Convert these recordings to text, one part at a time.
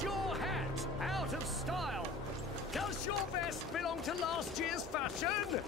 Is your hat out of style? Does your vest belong to last year's fashion?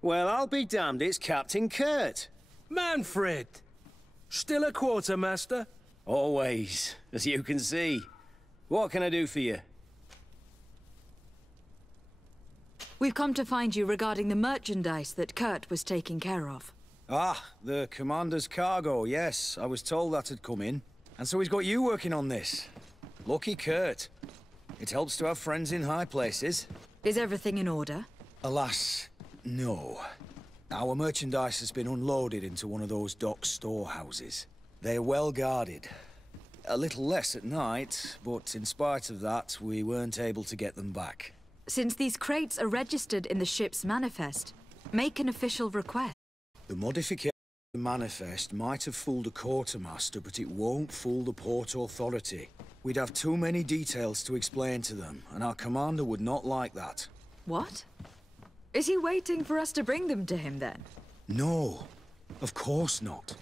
Well, I'll be damned, it's Captain Kurt. Manfred! Still a quartermaster? Always, as you can see. What can I do for you? We've come to find you regarding the merchandise that Kurt was taking care of. Ah, the commander's cargo, yes. I was told that had come in. And so he's got you working on this. Lucky Kurt. It helps to have friends in high places. Is everything in order? Alas, no. Our merchandise has been unloaded into one of those dock storehouses. They're well guarded. A little less at night, but in spite of that, we weren't able to get them back. Since these crates are registered in the ship's manifest, make an official request. The modification of the manifest might have fooled a quartermaster, but it won't fool the Port Authority. We'd have too many details to explain to them, and our commander would not like that. What? Is he waiting for us to bring them to him, then? No, of course not.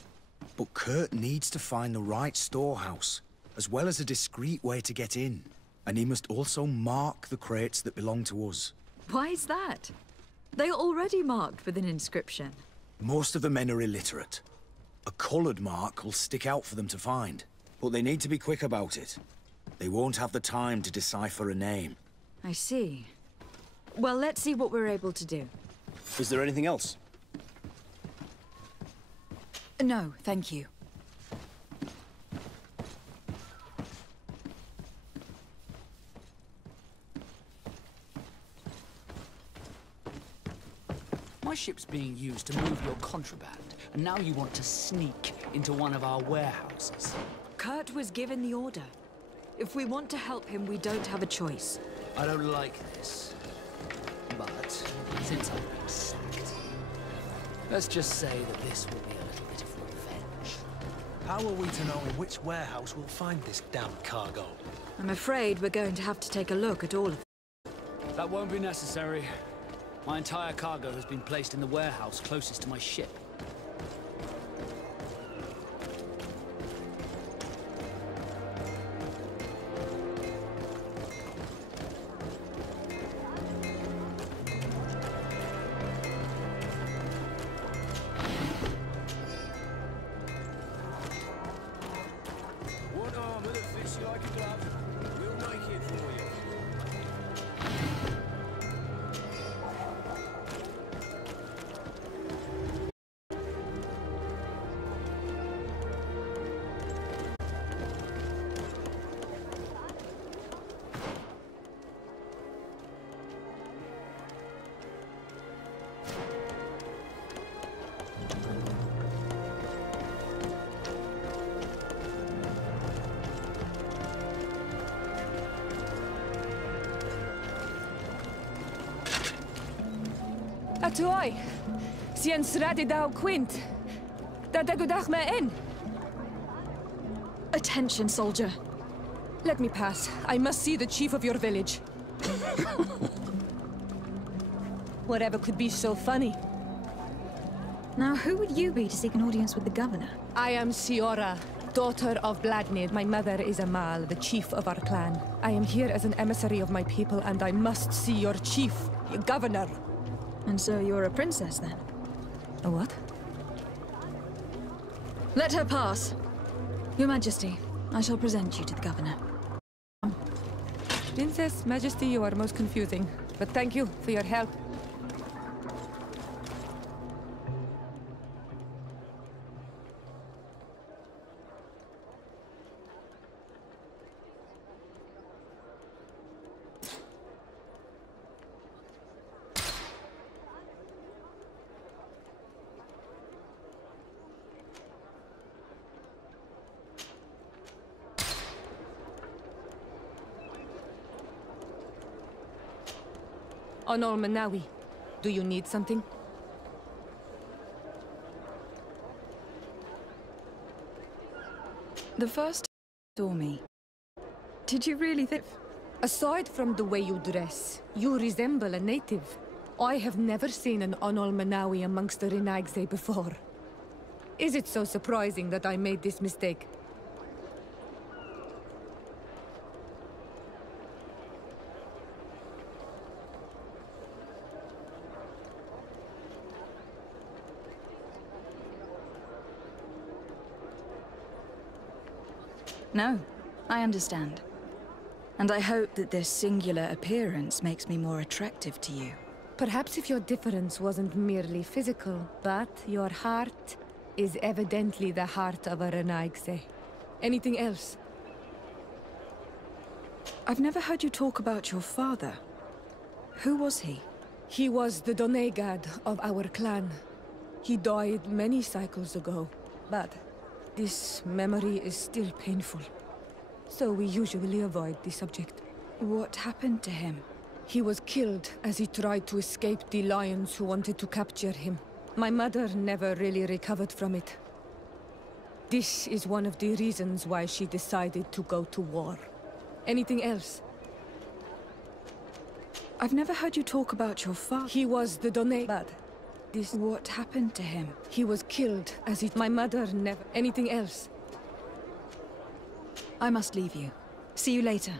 But Kurt needs to find the right storehouse, as well as a discreet way to get in. And he must also mark the crates that belong to us. Why is that? They are already marked with an inscription. Most of the men are illiterate. A colored mark will stick out for them to find, but they need to be quick about it. They won't have the time to decipher a name. I see. Well, let's see what we're able to do. Is there anything else? No, thank you. My ship's being used to move your contraband, and now you want to sneak into one of our warehouses. Kurt was given the order. If we want to help him, we don't have a choice. I don't like this. But since I've been sacked, let's just say that this will be a little bit of revenge. How are we to know in which warehouse we'll find this damn cargo? I'm afraid we're going to have to take a look at all of them. That won't be necessary. My entire cargo has been placed in the warehouse closest to my ship. Atoy, sien sradi dau quint. Da dagudach me in. Attention, soldier. Let me pass. I must see the chief of your village. Whatever could be so funny? Now, who would you be to seek an audience with the governor? I am Siora, daughter of Vladimir. My mother is Amal, the chief of our clan. I am here as an emissary of my people, and I must see your chief, your governor. And so you're a princess, then? A what? Let her pass. Your Majesty, I shall present you to the governor. Princess, Majesty, you are most confusing. But thank you for your help. Honor Manawi, do you need something? The first saw me. Did you really think... Aside from the way you dress, you resemble a native. I have never seen an Onol Manawi amongst the Renaigse before. Is it so surprising that I made this mistake? No, I understand. And I hope that this singular appearance makes me more attractive to you. Perhaps if your difference wasn't merely physical, but your heart is evidently the heart of a Renaigse. Anything else? I've never heard you talk about your father. Who was he? He was the Donegad of our clan. He died many cycles ago, but this memory is still painful. So we usually avoid the subject. What happened to him? He was killed as he tried to escape the lions who wanted to capture him. My mother never really recovered from it. This is one of the reasons why she decided to go to war. Anything else? I've never heard you talk about your father. He was the Donegad. What happened to him? He was killed as he... My mother never... Anything else? I must leave you. See you later.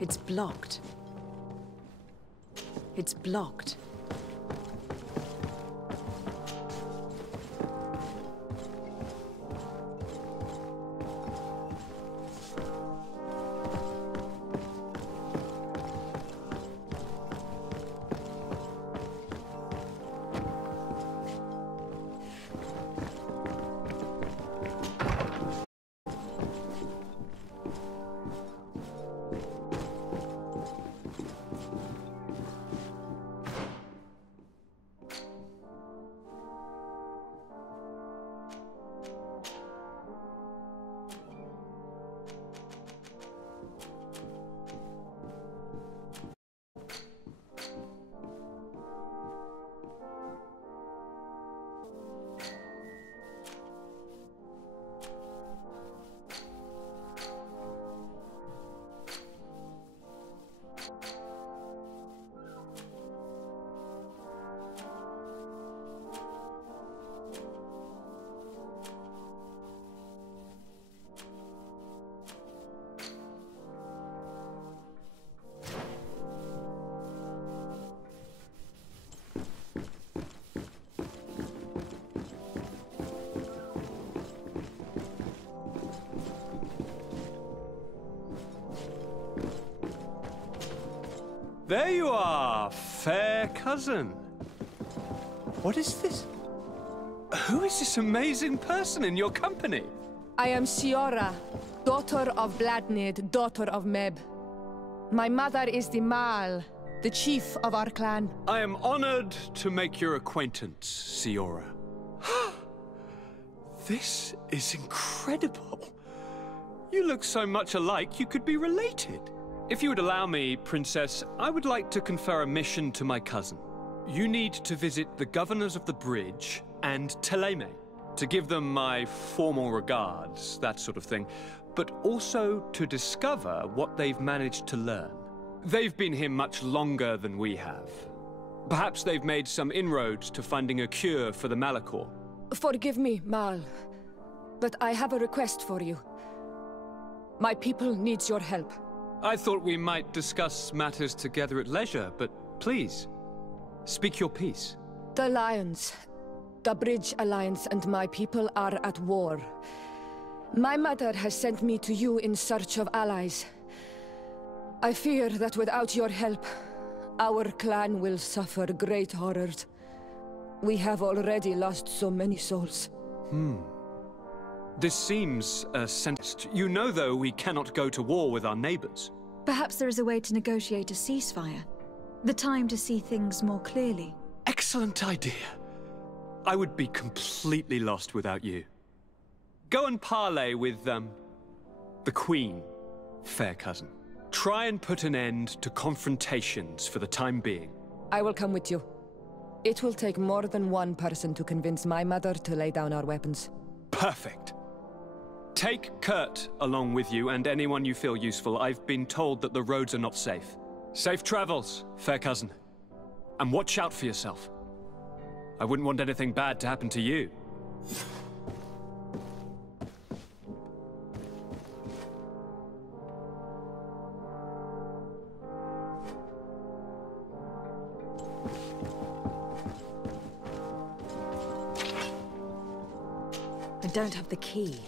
It's blocked. It's blocked. There you are, fair cousin. What is this? Who is this amazing person in your company? I am Siora, daughter of Bladnid, daughter of Meb. My mother is the Mal, the chief of our clan. I am honored to make your acquaintance, Siora. This is incredible. You look so much alike you could be related. If you would allow me, Princess, I would like to confer a mission to my cousin. You need to visit the governors of the bridge and Teleme, to give them my formal regards, that sort of thing, but also to discover what they've managed to learn. They've been here much longer than we have. Perhaps they've made some inroads to finding a cure for the Malachor. Forgive me, Mal, but I have a request for you. My people needs your help. I thought we might discuss matters together at leisure, but please, speak your piece. The Lions, the Bridge Alliance and my people are at war. My mother has sent me to you in search of allies. I fear that without your help, our clan will suffer great horrors. We have already lost so many souls. This seems a sentence. You know, though, we cannot go to war with our neighbors. Perhaps there is a way to negotiate a ceasefire. The time to see things more clearly. Excellent idea. I would be completely lost without you. Go and parley with, the Queen, fair cousin. Try and put an end to confrontations for the time being. I will come with you. It will take more than one person to convince my mother to lay down our weapons. Perfect. Take Kurt along with you and anyone you feel useful. I've been told that the roads are not safe. Safe travels, fair cousin. And watch out for yourself. I wouldn't want anything bad to happen to you. I don't have the key.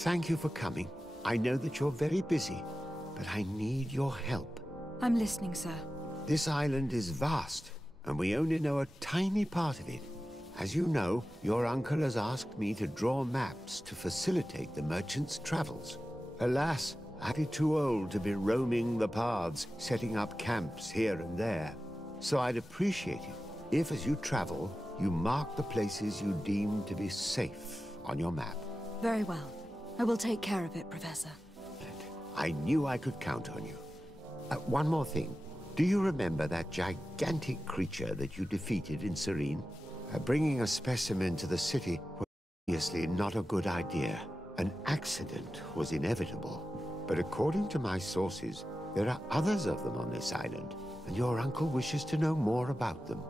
thank you for coming. I know that you're very busy, but I need your help. I'm listening, sir. This island is vast, and we only know a tiny part of it. As you know, your uncle has asked me to draw maps to facilitate the merchant's travels. Alas, I'd be too old to be roaming the paths, setting up camps here and there. So I'd appreciate it if, as you travel, you mark the places you deem to be safe on your map. Very well. I will take care of it, Professor. I knew I could count on you. One more thing. Do you remember that gigantic creature that you defeated in Serene? Bringing a specimen to the city was obviously not a good idea. An accident was inevitable. But according to my sources, there are others of them on this island, and your uncle wishes to know more about them.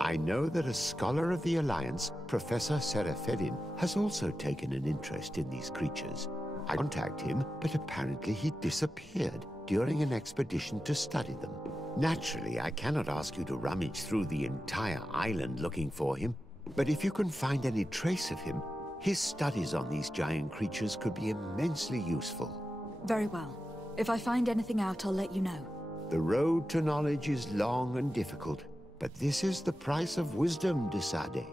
I know that a scholar of the Alliance, Professor Serafedin, has also taken an interest in these creatures. I contacted him, but apparently he disappeared during an expedition to study them. Naturally, I cannot ask you to rummage through the entire island looking for him, but if you can find any trace of him, his studies on these giant creatures could be immensely useful. Very well. If I find anything out, I'll let you know. The road to knowledge is long and difficult, but this is the price of wisdom, de Sade.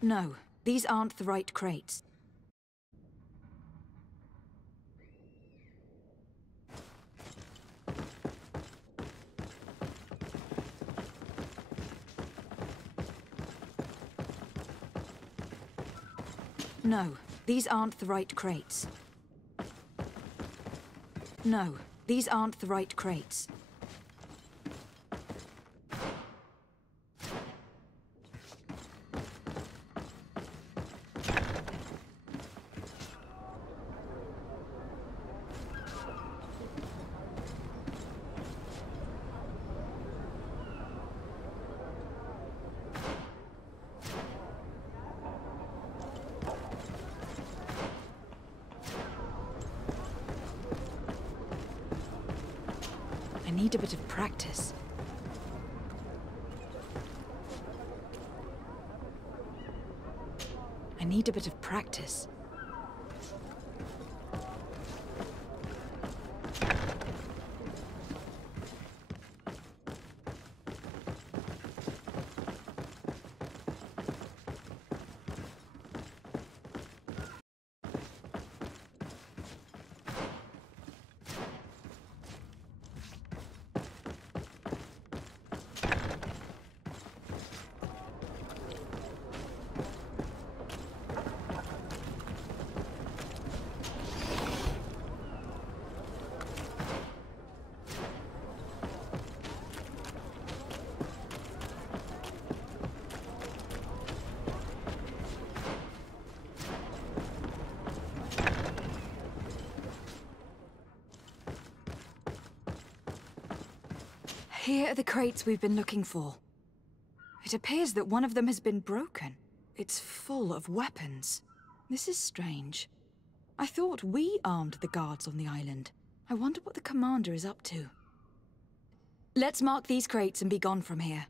No, these aren't the right crates. No, these aren't the right crates. No, these aren't the right crates. I need a bit of practice. I need a bit of practice. Here are the crates we've been looking for. It appears that one of them has been broken. It's full of weapons. This is strange. I thought we armed the guards on the island. I wonder what the commander is up to. Let's mark these crates and be gone from here.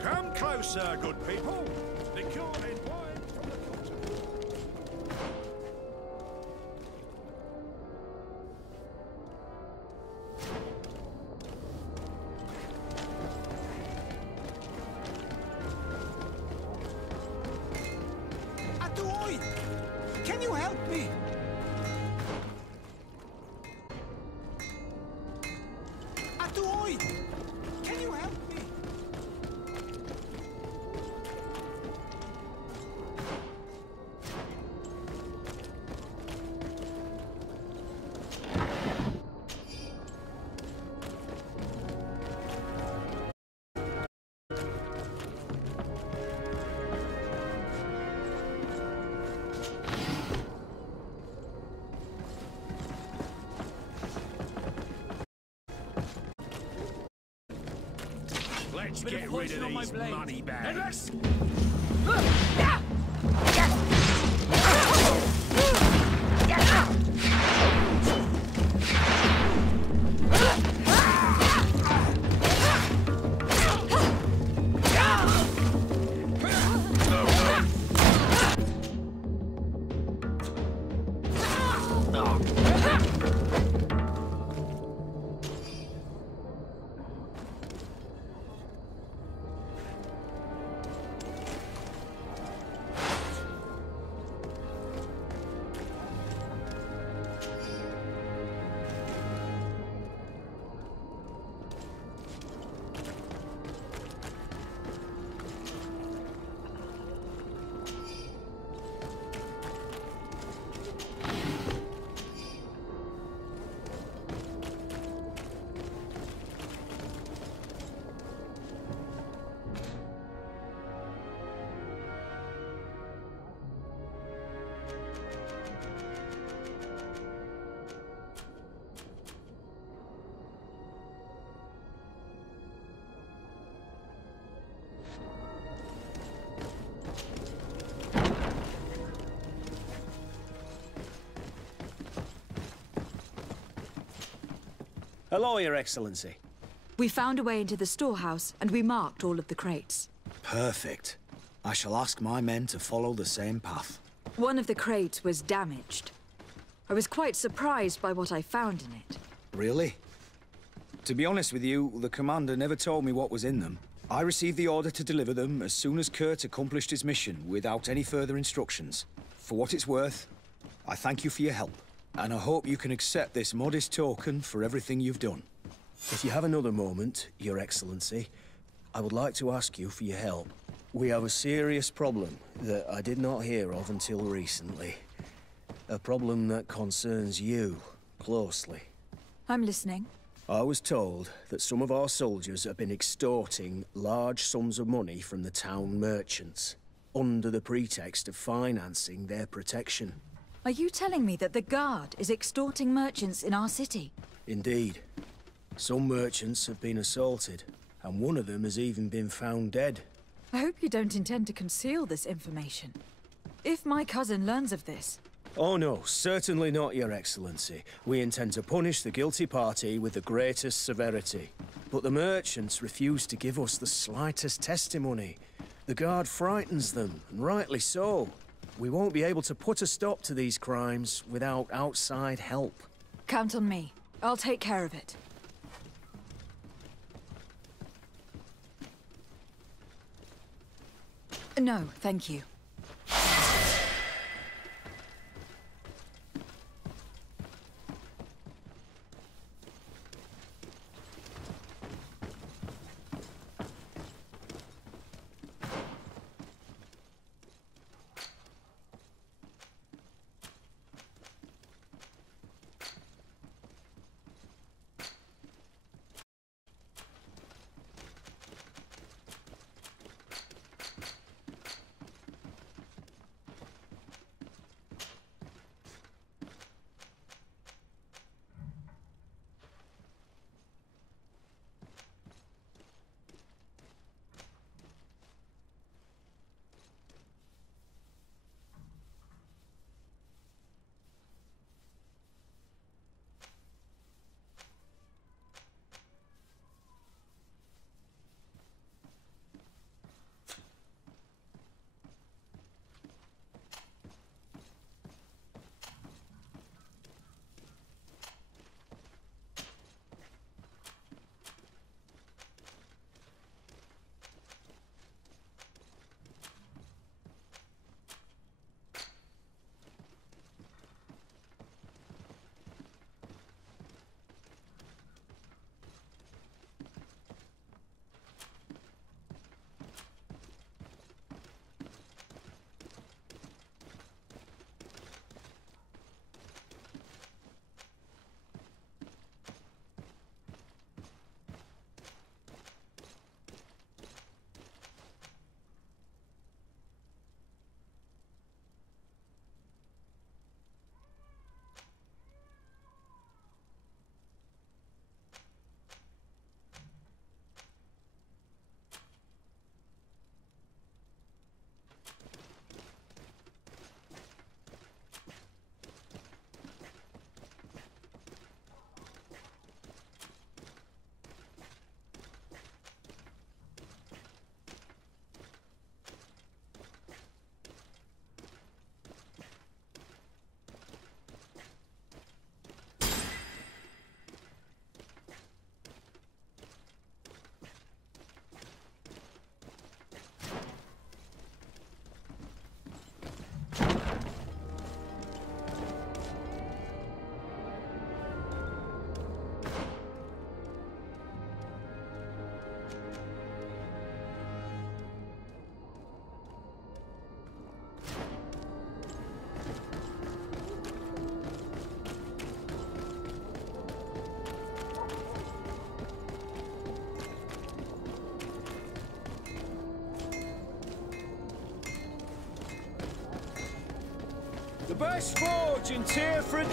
Come closer, good people. Liquor and wine from the continent. Atoy! Can you help me? Atoy! Can you help me? Let's get rid of these money bags. Hello, Your Excellency. We found a way into the storehouse, and we marked all of the crates. Perfect. I shall ask my men to follow the same path. One of the crates was damaged. I was quite surprised by what I found in it. Really? To be honest with you, the commander never told me what was in them. I received the order to deliver them as soon as Kurt accomplished his mission, without any further instructions. For what it's worth, I thank you for your help, and I hope you can accept this modest token for everything you've done. If you have another moment, Your Excellency, I would like to ask you for your help. We have a serious problem that I did not hear of until recently. A problem that concerns you closely. I'm listening. I was told that some of our soldiers have been extorting large sums of money from the town merchants, under the pretext of financing their protection. Are you telling me that the Guard is extorting merchants in our city? Indeed. Some merchants have been assaulted, and one of them has even been found dead. I hope you don't intend to conceal this information. If my cousin learns of this... Oh no, certainly not, Your Excellency. We intend to punish the guilty party with the greatest severity. But the merchants refuse to give us the slightest testimony. The Guard frightens them, and rightly so. We won't be able to put a stop to these crimes without outside help. Count on me. I'll take care of it. No, thank you. The best forge in Tearford.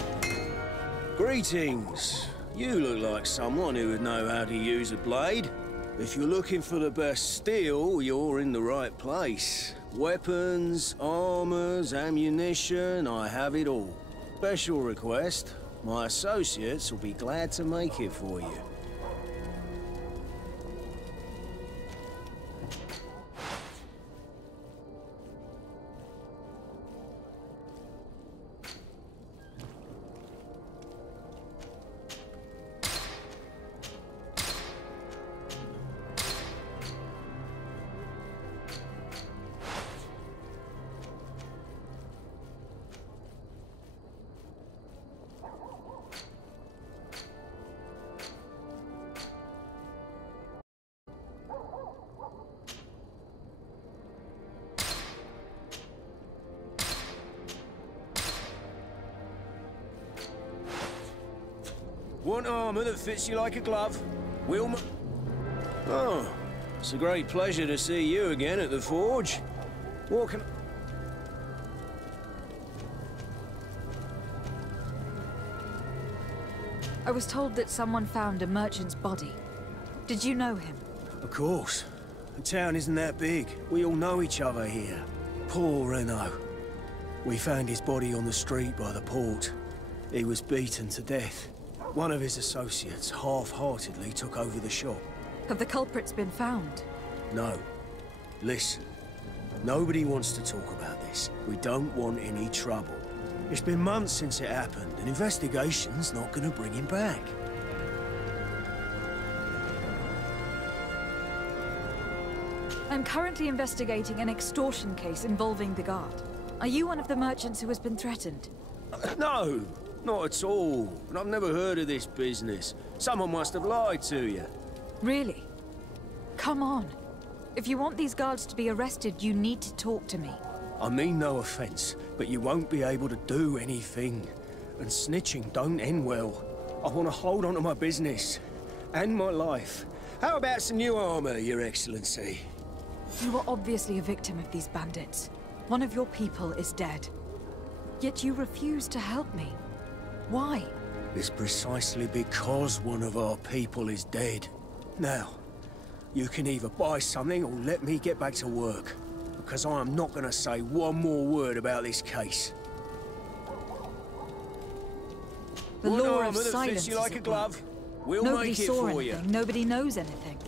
Greetings. You look like someone who would know how to use a blade. If you're looking for the best steel, you're in the right place. Weapons, armors, ammunition, I have it all. Special request, My associates will be glad to make it for you. Want armour that fits you like a glove? Wilma? Oh, it's a great pleasure to see you again at the forge. What can... I was told that someone found a merchant's body. Did you know him? Of course. The town isn't that big. We all know each other here. Poor Renault. We found his body on the street by the port. He was beaten to death. One of his associates half-heartedly took over the shop. Have the culprits been found? No. Listen. Nobody wants to talk about this. We don't want any trouble. It's been months since it happened. An investigation's not gonna bring him back. I'm currently investigating an extortion case involving the guard. Are you one of the merchants who has been threatened? No, not at all. And I've never heard of this business. Someone must have lied to you. Really? Come on. If you want these guards to be arrested, you need to talk to me. I mean no offense, but you won't be able to do anything. And snitching don't end well. I want to hold on to my business. And my life. How about some new armor, Your Excellency? You were obviously a victim of these bandits. One of your people is dead. Yet you refuse to help me. Why? It's precisely because one of our people is dead. Now, you can either buy something or let me get back to work. Because I am not going to say one more word about this case. The One law of armor that silence fits you like is a at glove. work. We'll Nobody make it saw for anything. you. Nobody knows anything.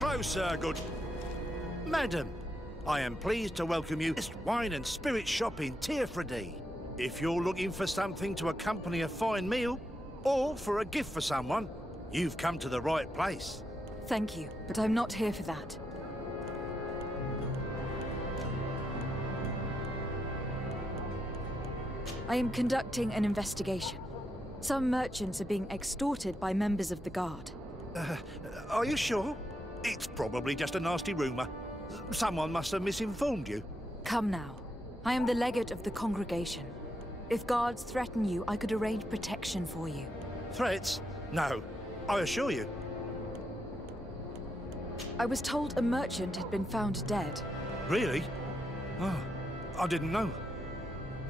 Closer, good... Madam, I am pleased to welcome you to this wine and spirit shop in Tearfredy. If you're looking for something to accompany a fine meal, or for a gift for someone, you've come to the right place. Thank you, but I'm not here for that. I am conducting an investigation. Some merchants are being extorted by members of the Guard. Are you sure? It's probably just a nasty rumor. Someone must have misinformed you. Come now. I am the legate of the congregation. If guards threaten you, I could arrange protection for you. Threats? No, I assure you. I was told a merchant had been found dead. Really? Oh, I didn't know.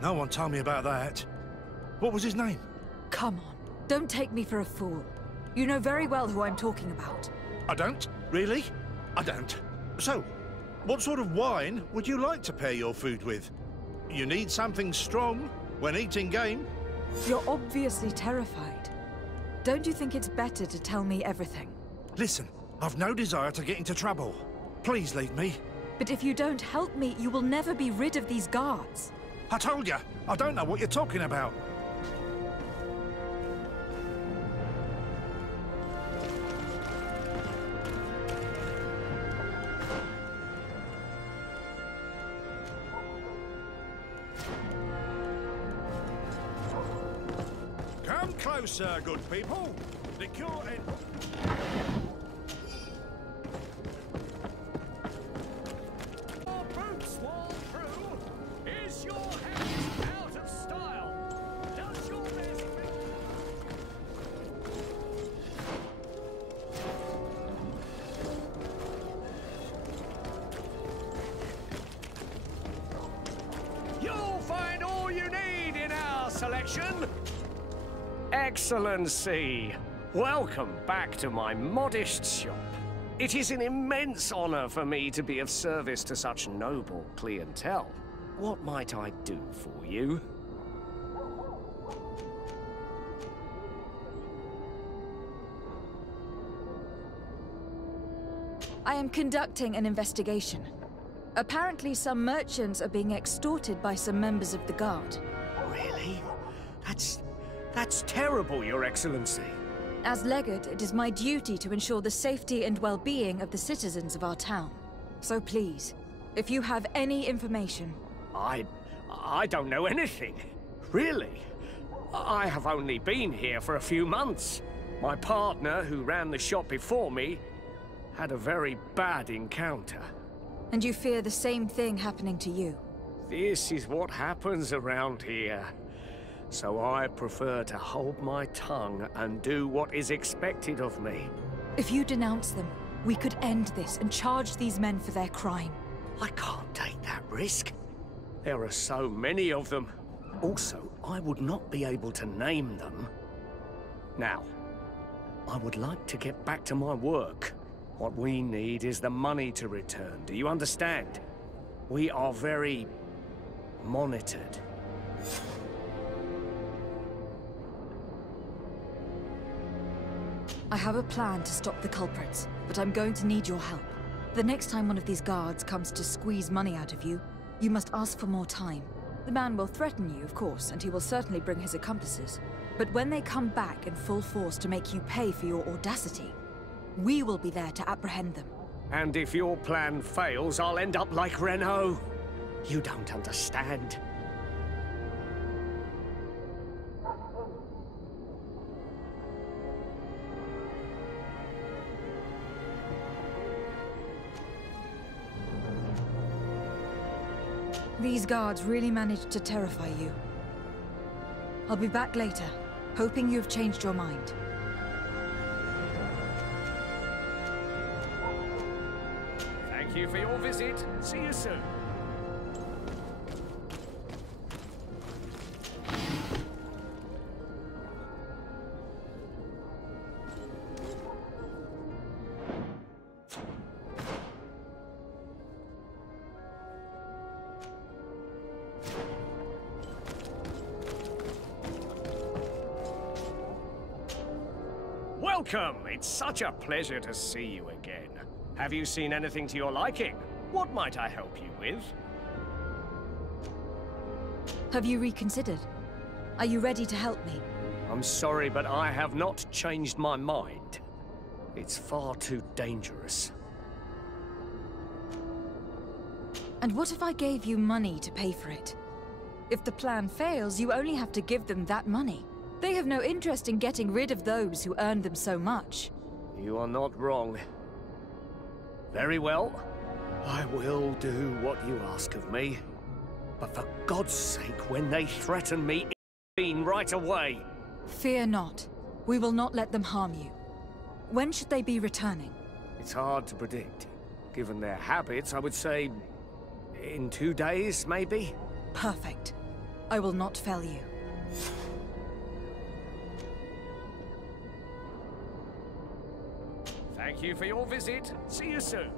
No one told me about that. What was his name? Come on. Don't take me for a fool. You know very well who I'm talking about. I don't? Really? I don't. So, what sort of wine would you like to pair your food with? You need something strong when eating game? You're obviously terrified. Don't you think it's better to tell me everything? Listen, I've no desire to get into trouble. Please leave me. But if you don't help me, you will never be rid of these guards. I told you, I don't know what you're talking about. Come closer, good people. The cure and... Your boots wall through? Is your hat out of style? Does your best... selection. Excellency, welcome back to my modest shop. It is an immense honor for me to be of service to such noble clientele. What might I do for you? I am conducting an investigation. Apparently, some merchants are being extorted by some members of the Guard. Really? That's terrible, Your Excellency. As Legate, it is my duty to ensure the safety and well-being of the citizens of our town. So please, if you have any information... I don't know anything. Really? I have only been here for a few months. My partner, who ran the shop before me, had a very bad encounter. And you fear the same thing happening to you? This is what happens around here. So I prefer to hold my tongue and do what is expected of me. If you denounce them, we could end this and charge these men for their crime. I can't take that risk. There are so many of them. Also, I would not be able to name them. Now, I would like to get back to my work. What we need is the money to return. Do you understand? We are very monitored. I have a plan to stop the culprits, but I'm going to need your help. The next time one of these guards comes to squeeze money out of you, you must ask for more time. The man will threaten you, of course, and he will certainly bring his accomplices. But when they come back in full force to make you pay for your audacity, we will be there to apprehend them. And if your plan fails, I'll end up like Renault. You don't understand. These guards really managed to terrify you. I'll be back later, hoping you've changed your mind. Thank you for your visit. See you soon. Welcome! It's such a pleasure to see you again. Have you seen anything to your liking? What might I help you with? Have you reconsidered? Are you ready to help me? I'm sorry, but I have not changed my mind. It's far too dangerous. And what if I gave you money to pay for it? If the plan fails, you only have to give them that money. They have no interest in getting rid of those who earned them so much. You are not wrong. Very well. I will do what you ask of me. But for God's sake, when they threaten me, intervene right away. Fear not. We will not let them harm you. When should they be returning? It's hard to predict. Given their habits, I would say... in 2 days, maybe? Perfect. I will not fail you. Thank you for your visit. See you soon.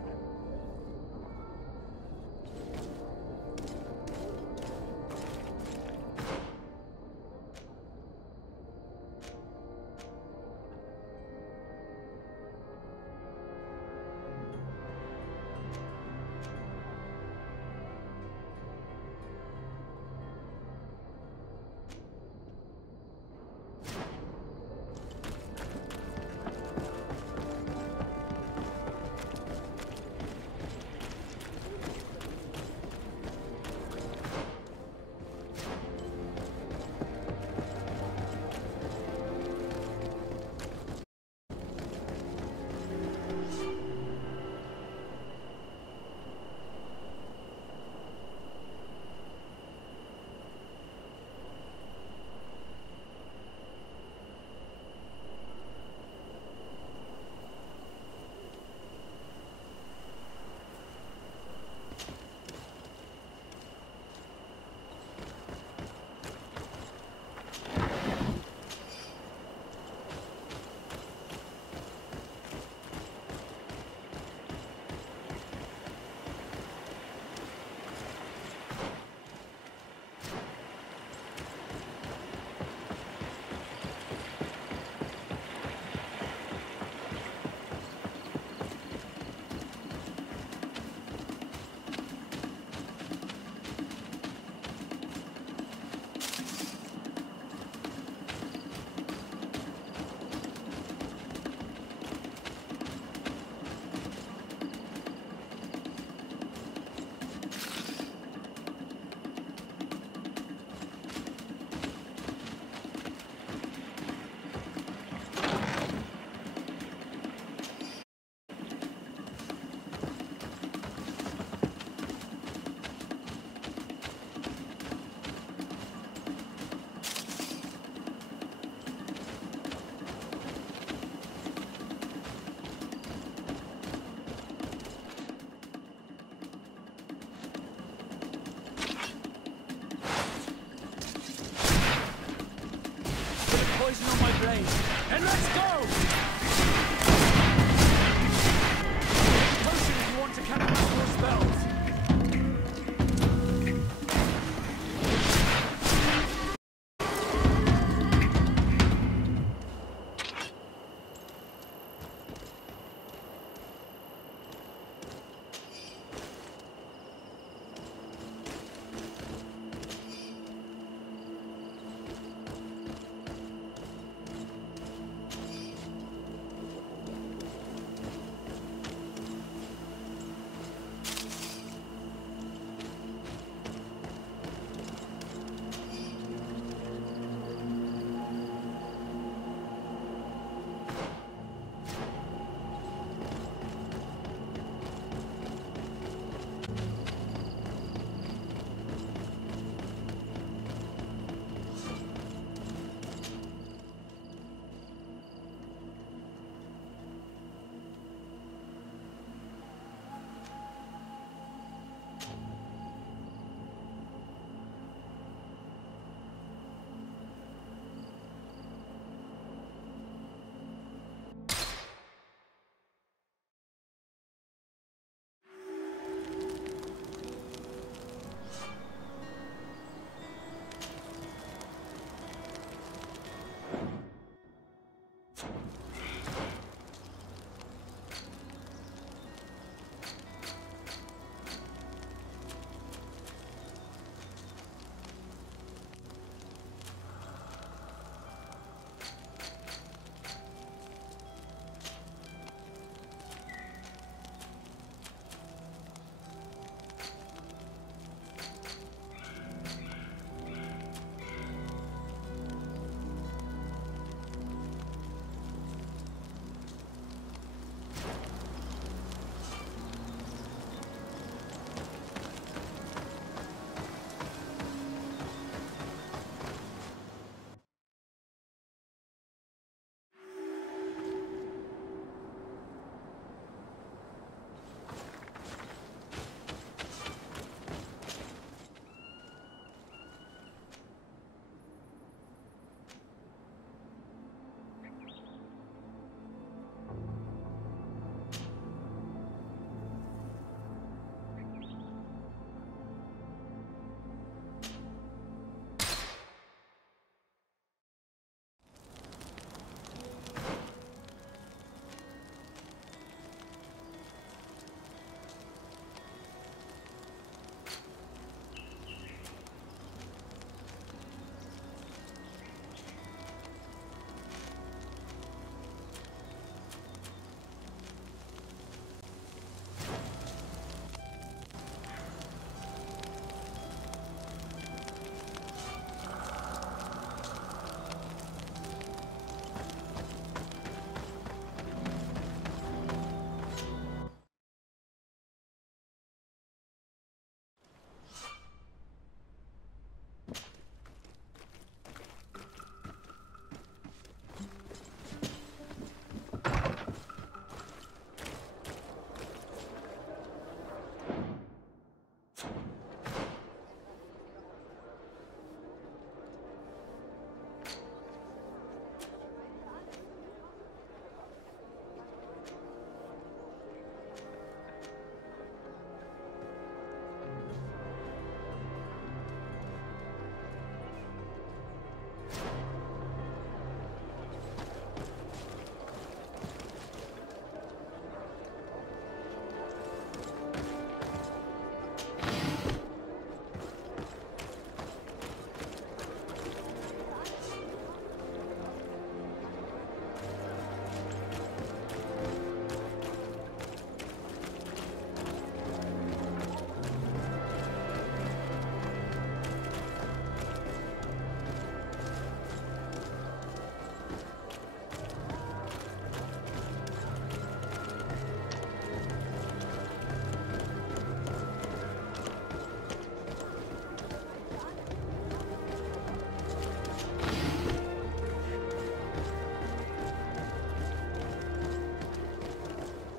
blade, and let's go! Potion if you want to counteract more spells.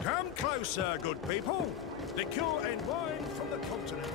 Come closer, good people. Liqueur and wine from the continent.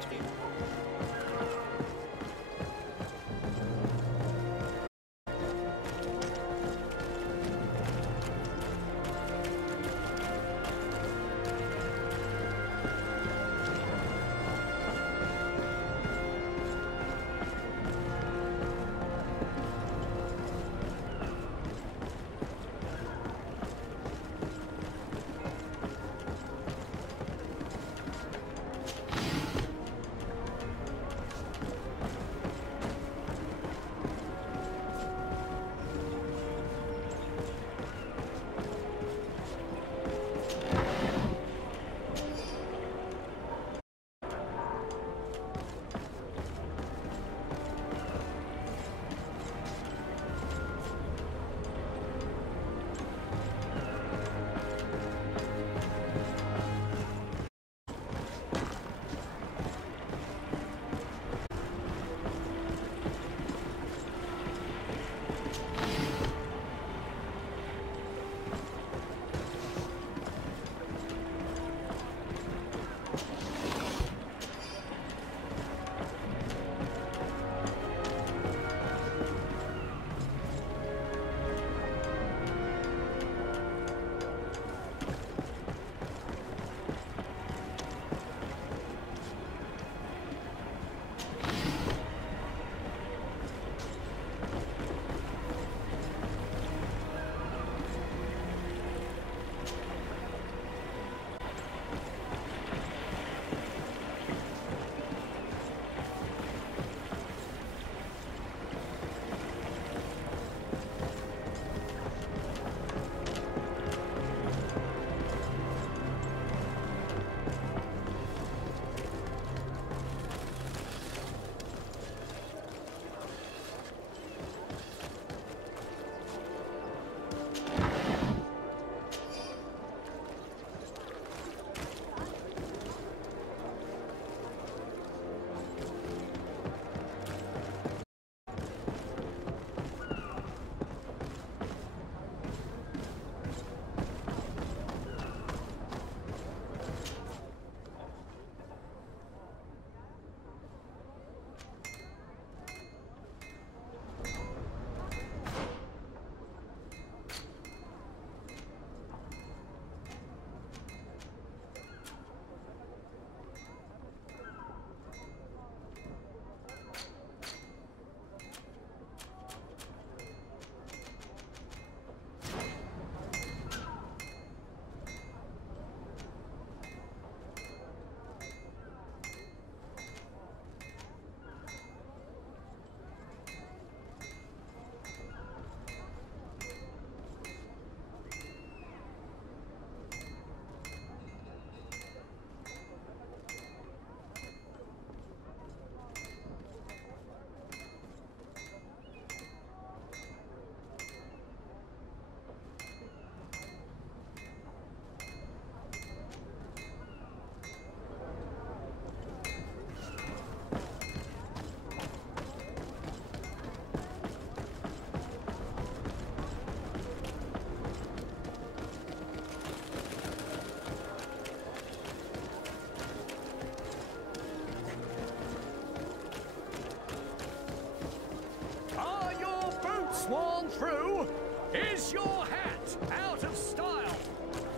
sworn through? Is your hat out of style?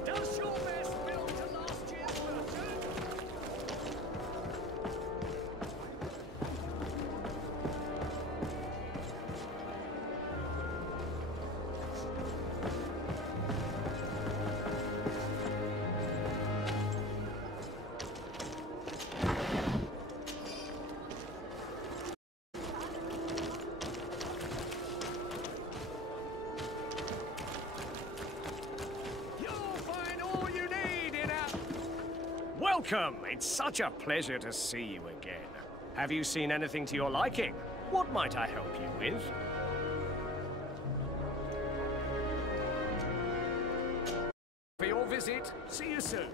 Does your mess build to last year's version? Welcome! It's such a pleasure to see you again. Have you seen anything to your liking? What might I help you with? For your visit, see you soon.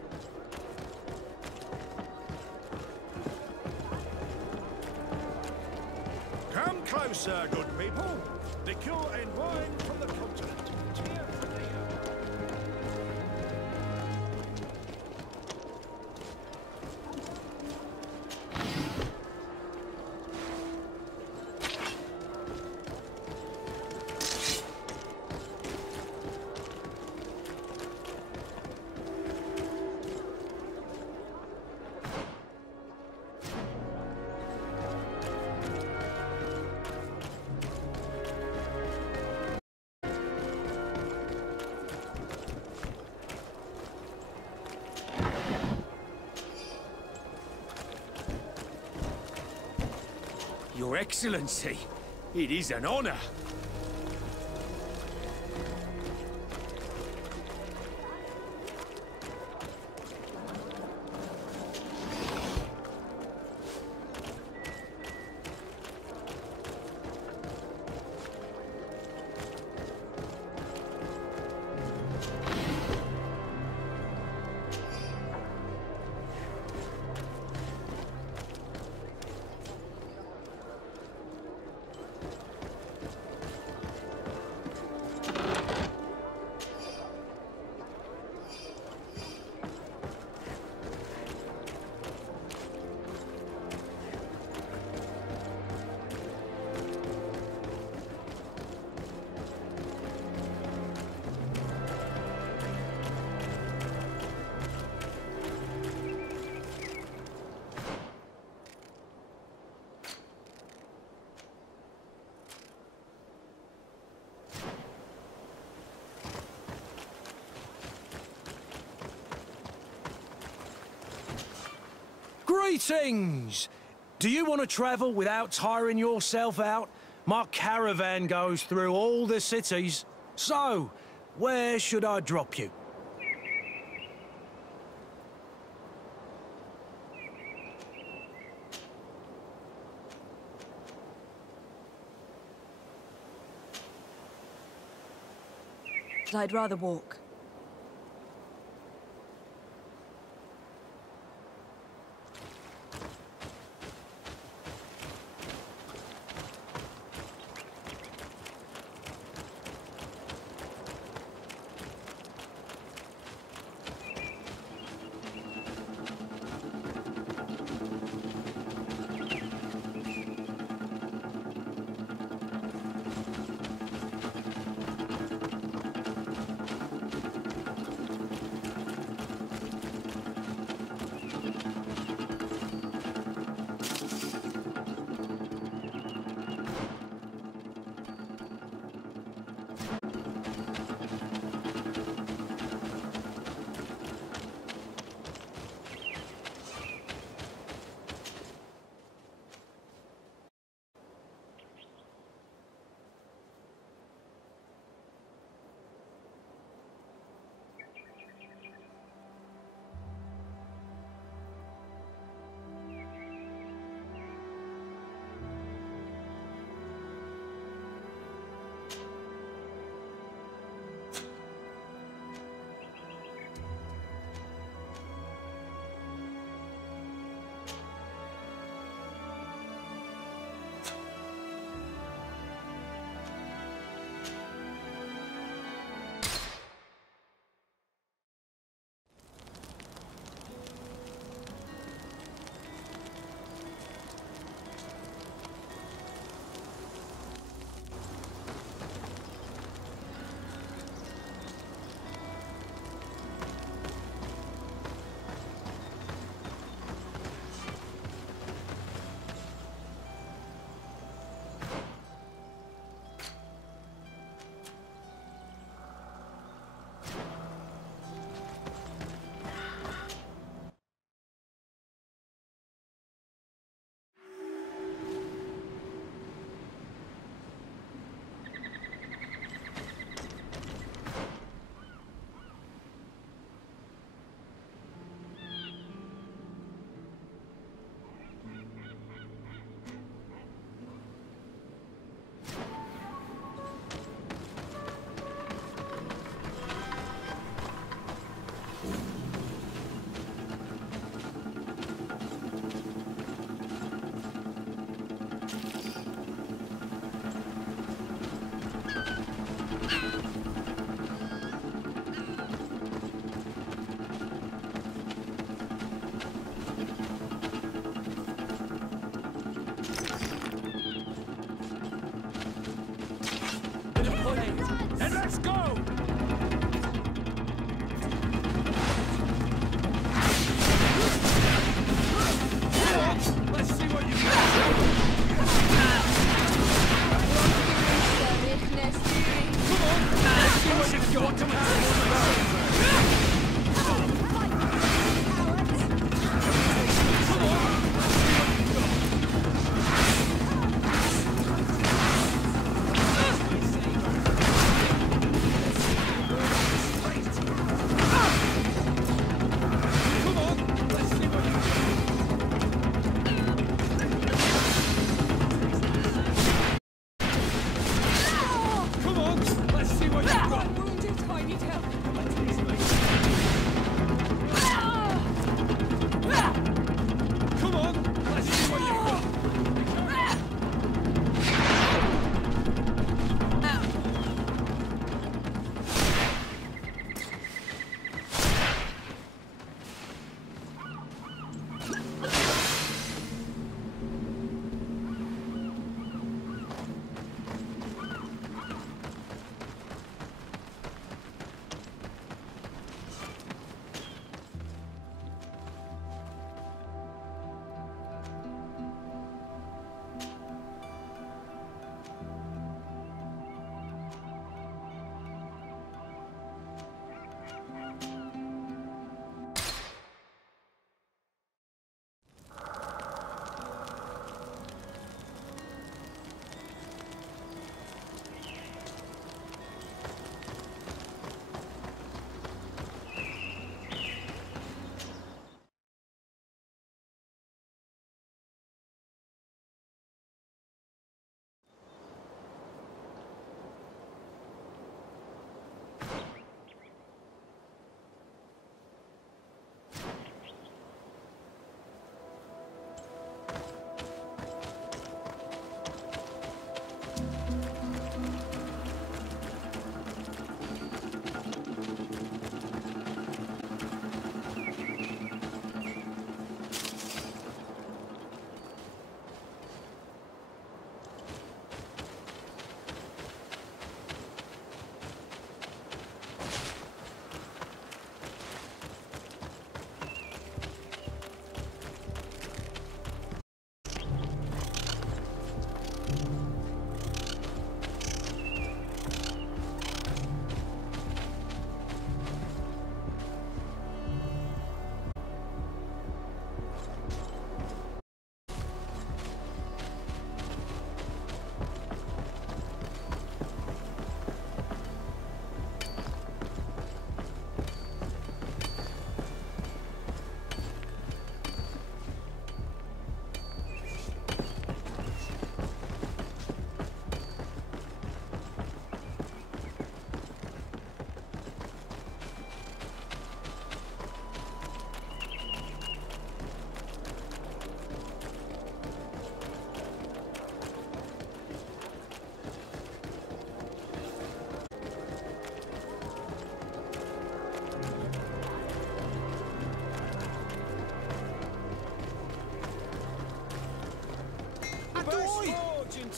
Come closer, good people. Liqueur and wine from the continent. Tear for the Your Excellency, it is an honor. Greetings! Do you want to travel without tiring yourself out? My caravan goes through all the cities. So, where should I drop you? I'd rather walk.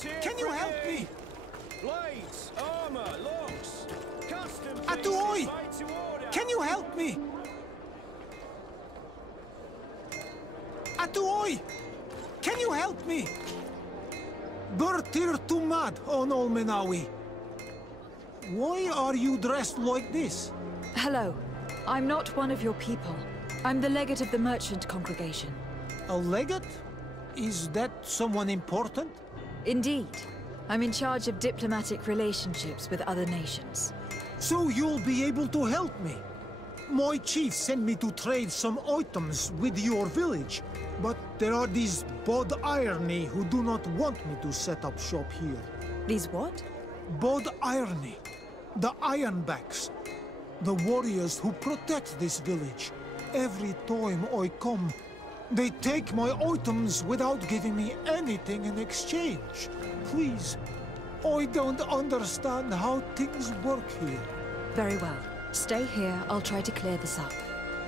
Can you help me? Blades, armor, locks, custom Atuoi! Can you help me? Atuoi! Can you help me? Bertir Tumad on Olmenawi. Why are you dressed like this? Hello. I'm not one of your people. I'm the legate of the merchant congregation. A legate? Is that someone important? Indeed. I'm in charge of diplomatic relationships with other nations. So you'll be able to help me. My chief sent me to trade some items with your village, but there are these Bod Irony who do not want me to set up shop here. These what? Bod Irony. The Ironbacks. The warriors who protect this village. Every time I come, they take my items without giving me anything in exchange. Please, I don't understand how things work here. Very well. Stay here. I'll try to clear this up.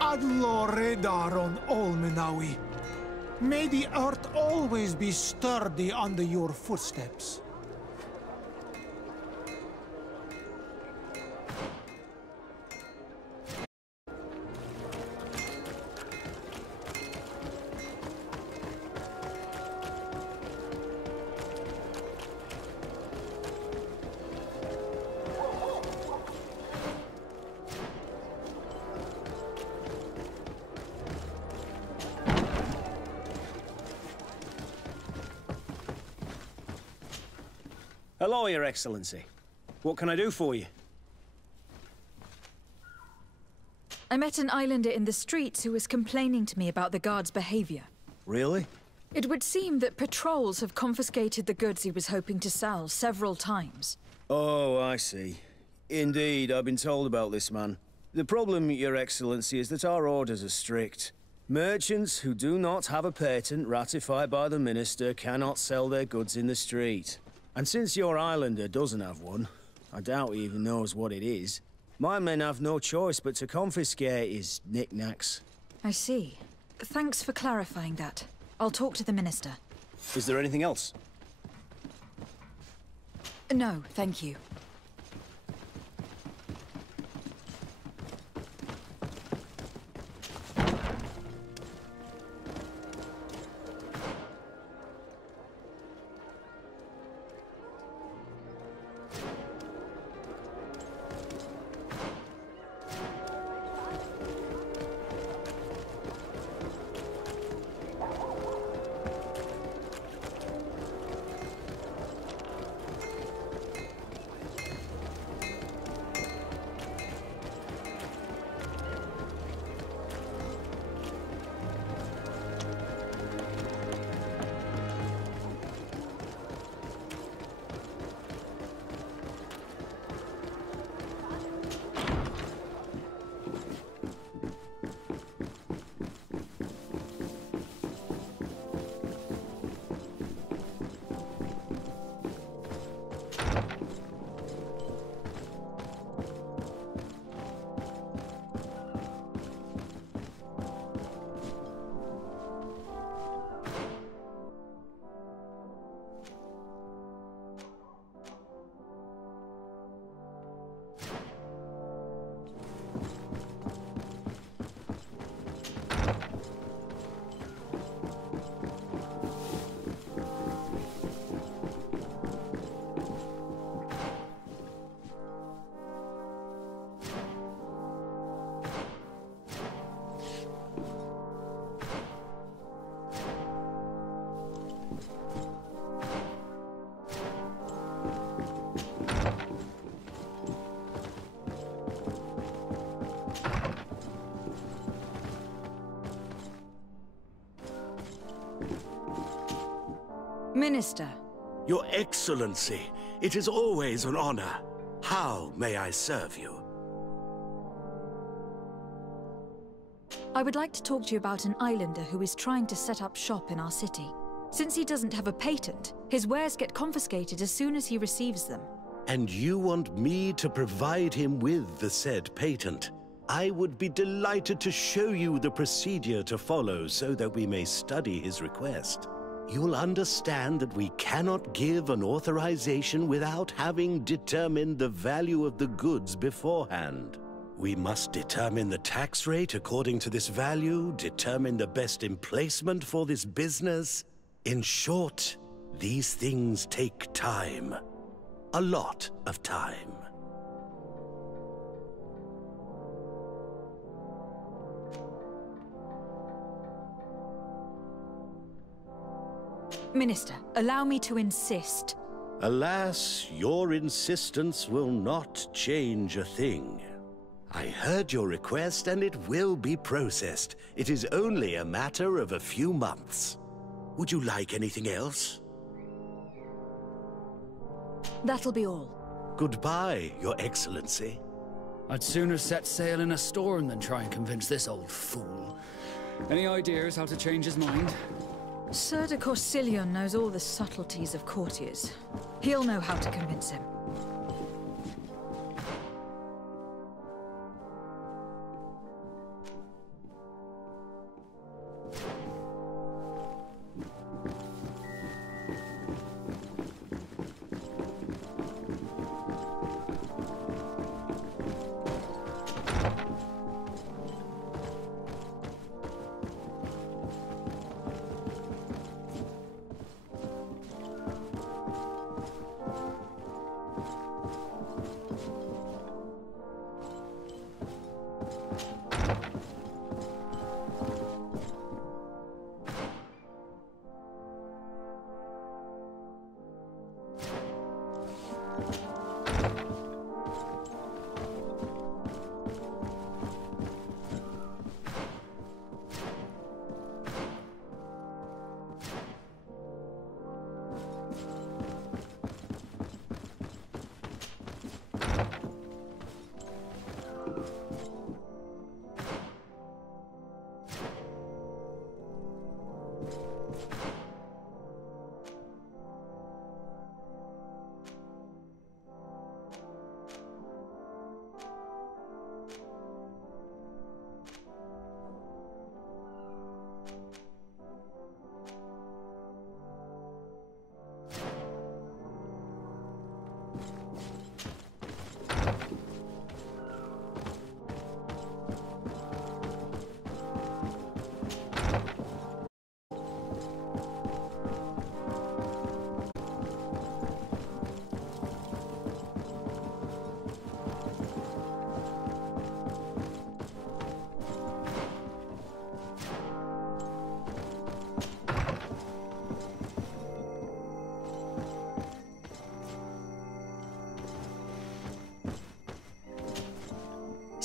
Adlo Redar on Olmenawi. May the earth always be sturdy under your footsteps. Hello, Your Excellency. What can I do for you? I met an islander in the streets who was complaining to me about the guard's behavior. Really? It would seem that patrols have confiscated the goods he was hoping to sell several times. Oh, I see. Indeed, I've been told about this man. The problem, Your Excellency, is that our orders are strict. Merchants who do not have a patent ratified by the Minister cannot sell their goods in the street. And since your islander doesn't have one, I doubt he even knows what it is, my men have no choice but to confiscate his knickknacks. I see. Thanks for clarifying that. I'll talk to the Minister. Is there anything else? No, thank you. Minister. Your Excellency, it is always an honor. How may I serve you? I would like to talk to you about an islander who is trying to set up shop in our city. Since he doesn't have a patent, his wares get confiscated as soon as he receives them. And you want me to provide him with the said patent? I would be delighted to show you the procedure to follow so that we may study his request. you'll understand that we cannot give an authorization without having determined the value of the goods beforehand. We must determine the tax rate according to this value, determine the best emplacement for this business. In short, these things take time. A lot of time. Minister, allow me to insist. Alas, your insistence will not change a thing. I heard your request and it will be processed. It is only a matter of a few months. Would you like anything else? That'll be all. Goodbye, Your Excellency. I'd sooner set sail in a storm than try and convince this old fool. Any ideas how to change his mind? Sir de Corsilion knows all the subtleties of courtiers. He'll know how to convince him.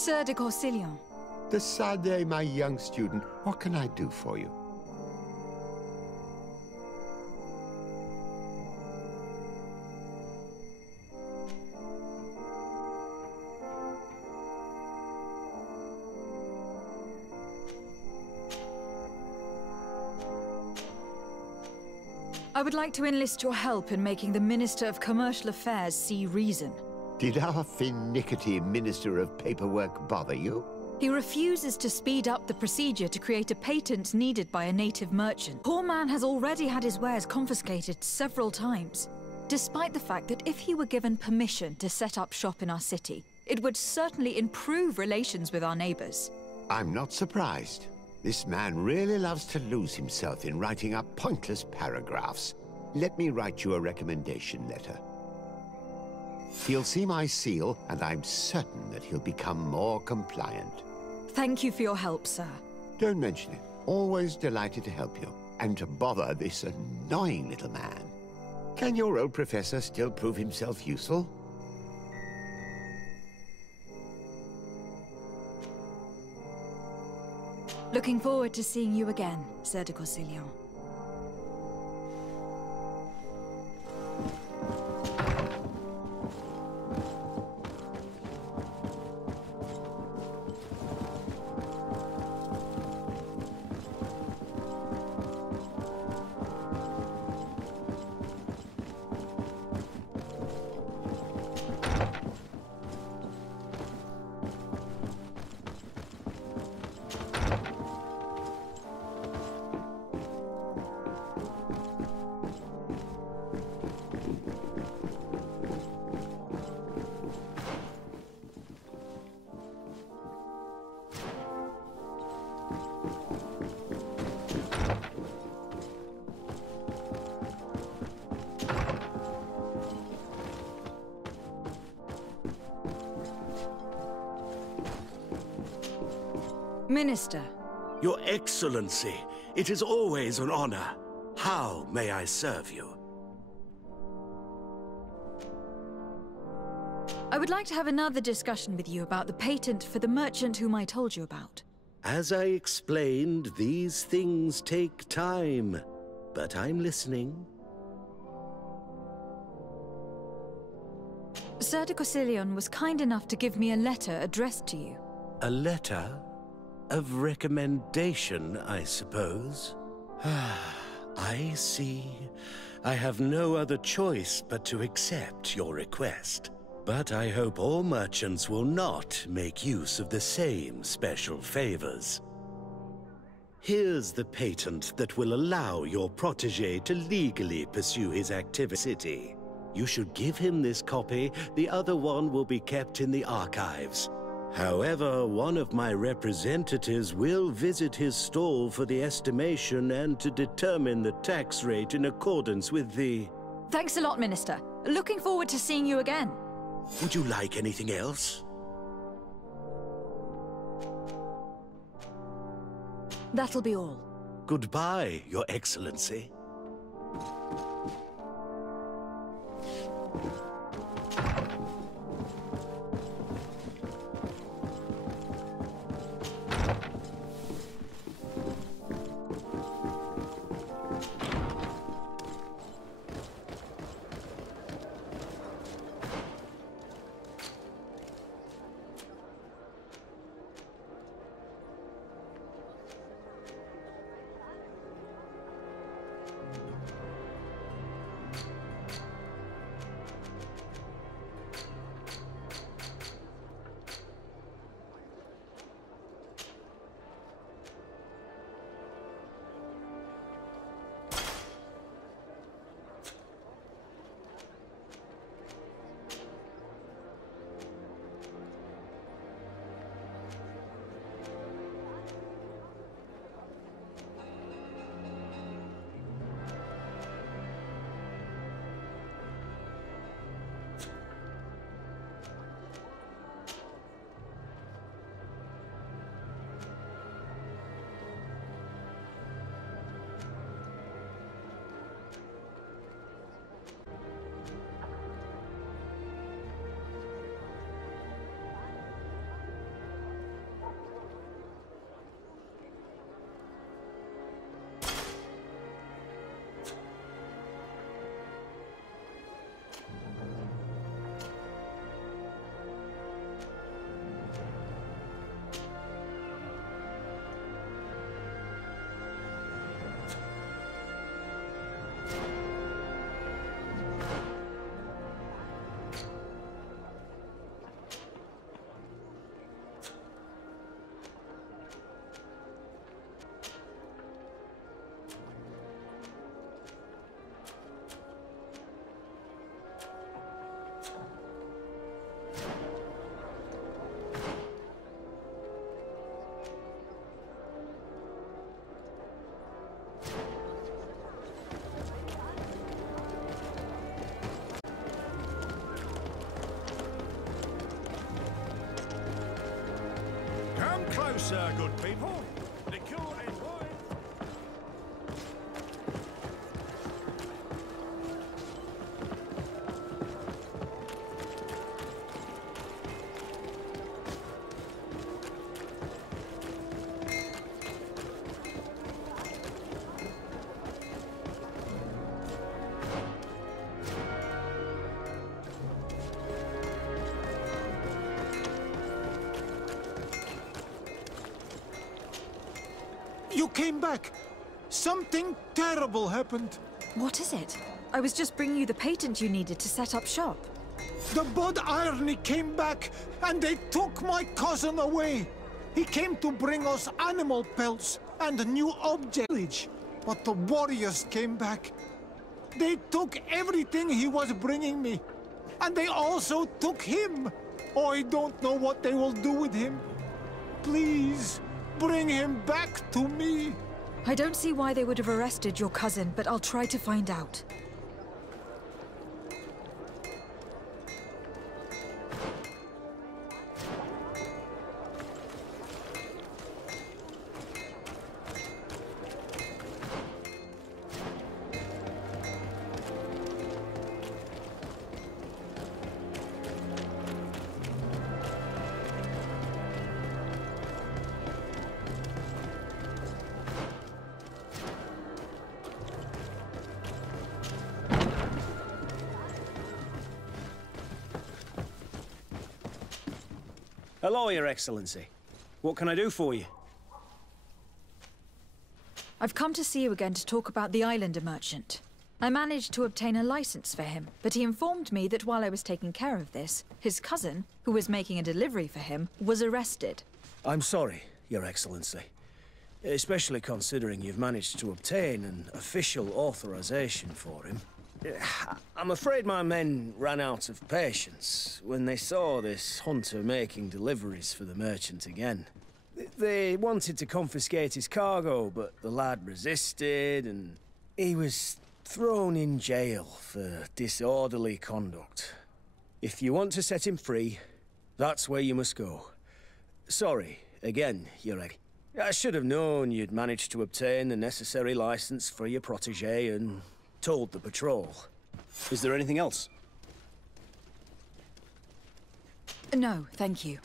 Sir de Corsilion. Decidez, my young student, what can I do for you? I would like to enlist your help in making the Minister of Commercial Affairs see reason. Did our finicky Minister of Paperwork bother you? He refuses to speed up the procedure to create a patent needed by a native merchant. Poor man has already had his wares confiscated several times, despite the fact that if he were given permission to set up shop in our city, it would certainly improve relations with our neighbors. I'm not surprised. This man really loves to lose himself in writing up pointless paragraphs. Let me write you a recommendation letter. He'll see my seal, and I'm certain that he'll become more compliant. Thank you for your help, sir. Don't mention it. Always delighted to help you. And to bother this annoying little man. Can your old professor still prove himself useful? Looking forward to seeing you again, Sir de Corsilion. Minister. Your Excellency, it is always an honor. How may I serve you? I would like to have another discussion with you about the patent for the merchant whom I told you about. As I explained, these things take time, but I'm listening. Sir de Corsilion was kind enough to give me a letter addressed to you. A letter of recommendation, I suppose? I see. I have no other choice but to accept your request. But I hope all merchants will not make use of the same special favors. Here's the patent that will allow your protege to legally pursue his activity. You should give him this copy. The other one will be kept in the archives. However, one of my representatives will visit his stall for the estimation and to determine the tax rate in accordance with the... Thanks a lot, Minister. Looking forward to seeing you again. Would you like anything else? That'll be all. Goodbye, Your Excellency. Come closer, good people. Liqueur and wine. You came back. Something terrible happened. What is it? I was just bringing you the patent you needed to set up shop. The Bud Irony came back, and they took my cousin away. He came to bring us animal pelts and new objects. But the warriors came back. They took everything he was bringing me. And they also took him. I don't know what they will do with him. Please, bring him back to me. I don't see why they would have arrested your cousin, but I'll try to find out. Hello, Your Excellency. What can I do for you? I've come to see you again to talk about the Islander merchant. I managed to obtain a license for him, but he informed me that while I was taking care of this, his cousin, who was making a delivery for him, was arrested. I'm sorry, Your Excellency. Especially considering you've managed to obtain an official authorization for him. I'm afraid my men ran out of patience when they saw this hunter making deliveries for the merchant again. They wanted to confiscate his cargo, but the lad resisted, and he was thrown in jail for disorderly conduct. If you want to set him free, that's where you must go. Sorry, again, Your Excellency. I should have known you'd managed to obtain the necessary license for your protégé and told the patrol. Is there anything else? No, thank you.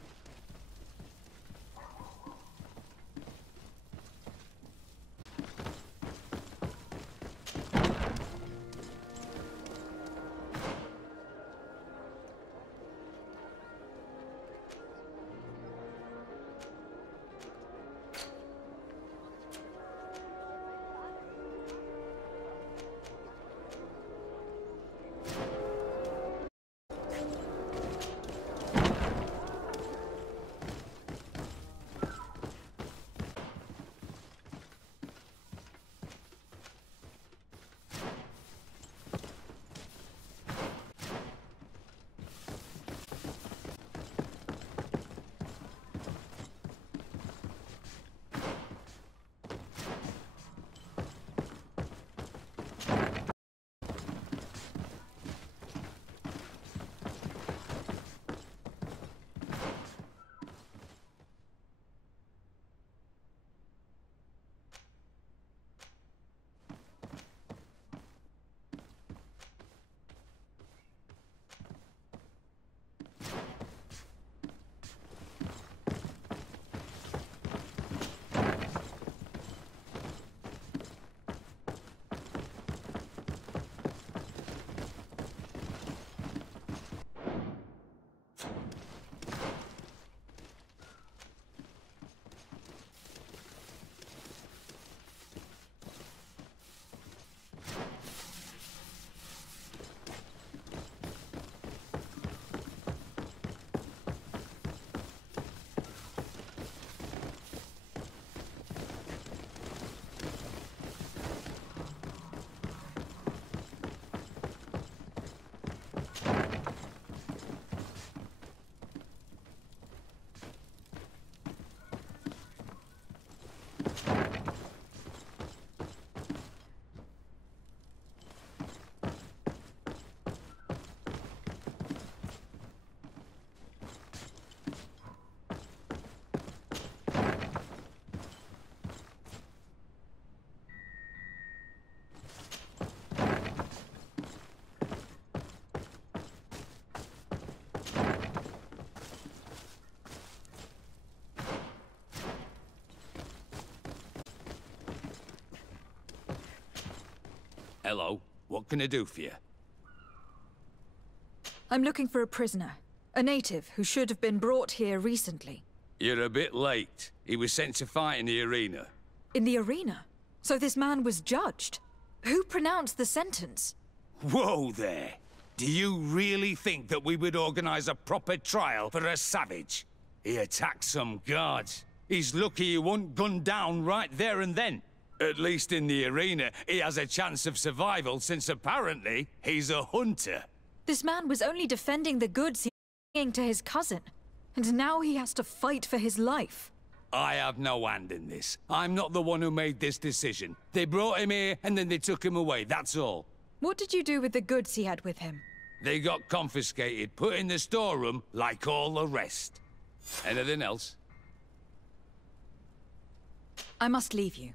Hello, what can I do for you? I'm looking for a prisoner. A native who should have been brought here recently. You're a bit late. He was sent to fight in the arena. In the arena? So this man was judged? Who pronounced the sentence? Whoa there! Do you really think that we would organize a proper trial for a savage? He attacked some guards. He's lucky he wasn't gunned down right there and then. At least in the arena, he has a chance of survival since apparently he's a hunter. This man was only defending the goods he was bringing to his cousin, and now he has to fight for his life. I have no hand in this. I'm not the one who made this decision. They brought him here, and then they took him away, that's all. What did you do with the goods he had with him? They got confiscated, put in the storeroom, like all the rest. Anything else? I must leave you.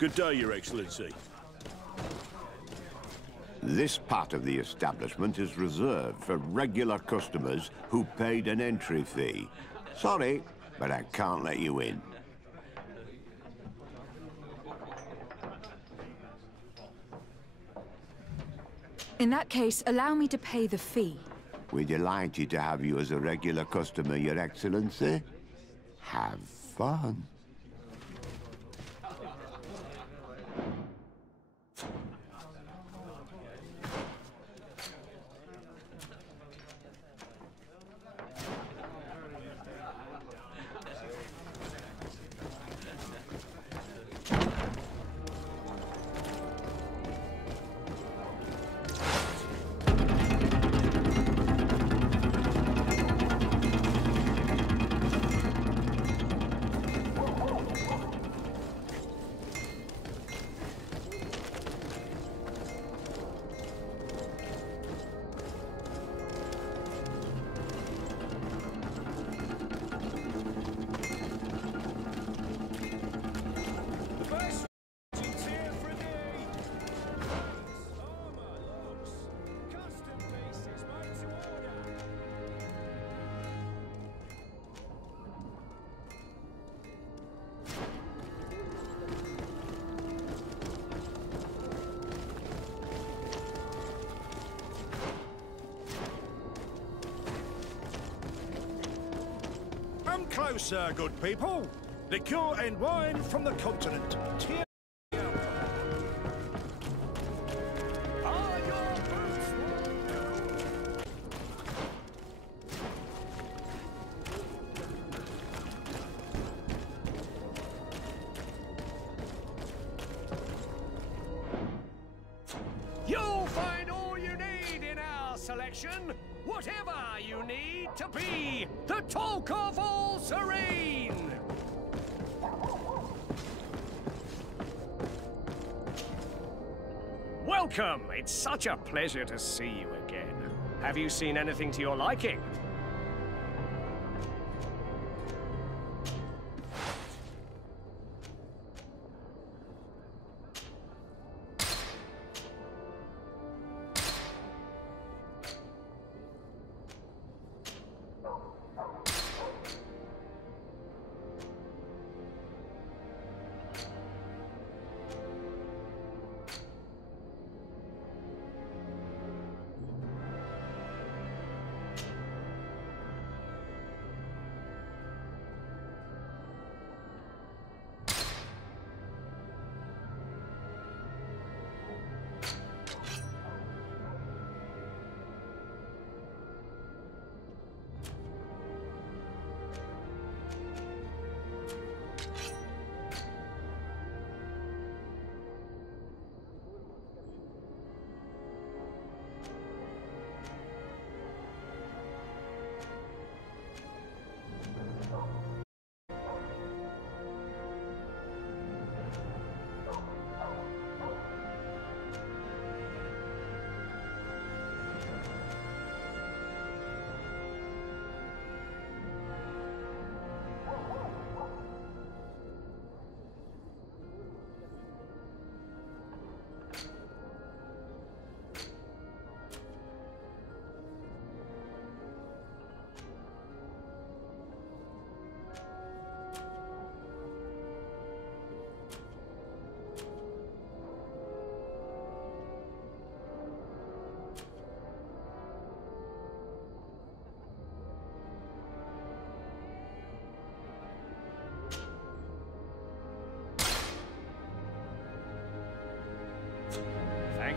Good day, Your Excellency. This part of the establishment is reserved for regular customers who paid an entry fee. Sorry, but I can't let you in. In that case, allow me to pay the fee. We're delighted to have you as a regular customer, Your Excellency. Have fun. closer, good people. Liqueur and wine from the continent. Tear Are your boots worn through? You'll find all you need in our selection. Whatever you need to be the talk of all Serene. Welcome! It's such a pleasure to see you again. Have you seen anything to your liking?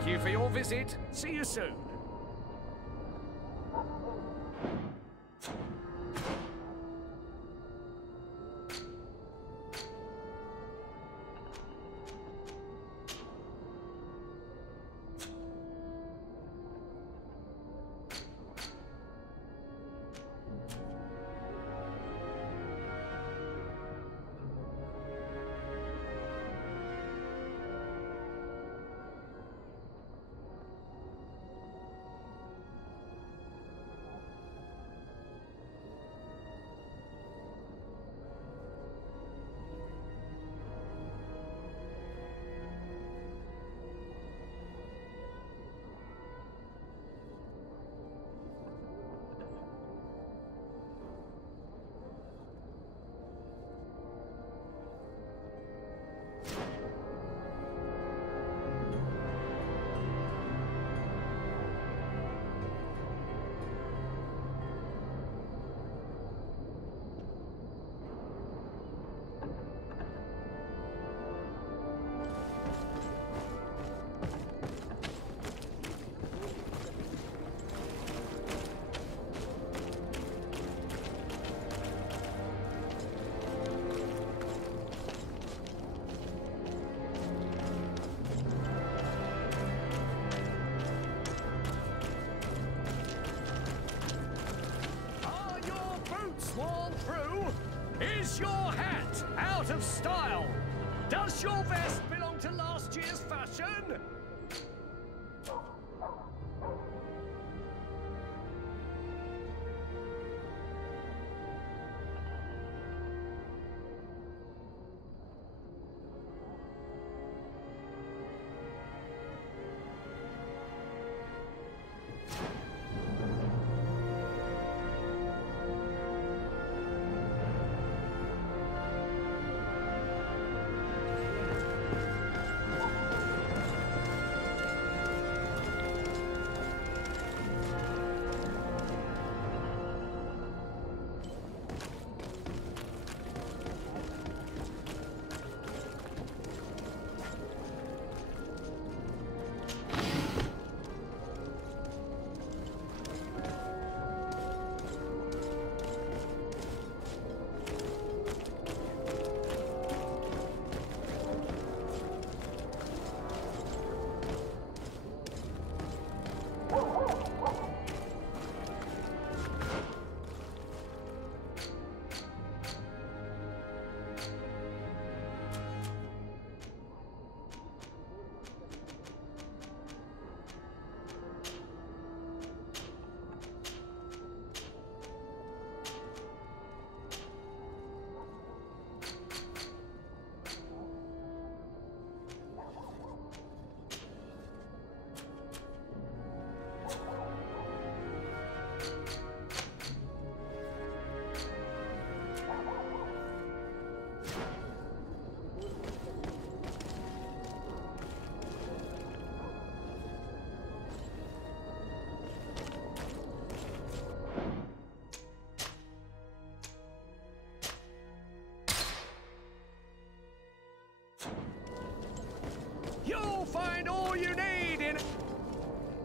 Thank you for your visit. See you soon. Is your hat out of style? Does your vest belong to last year's fashion?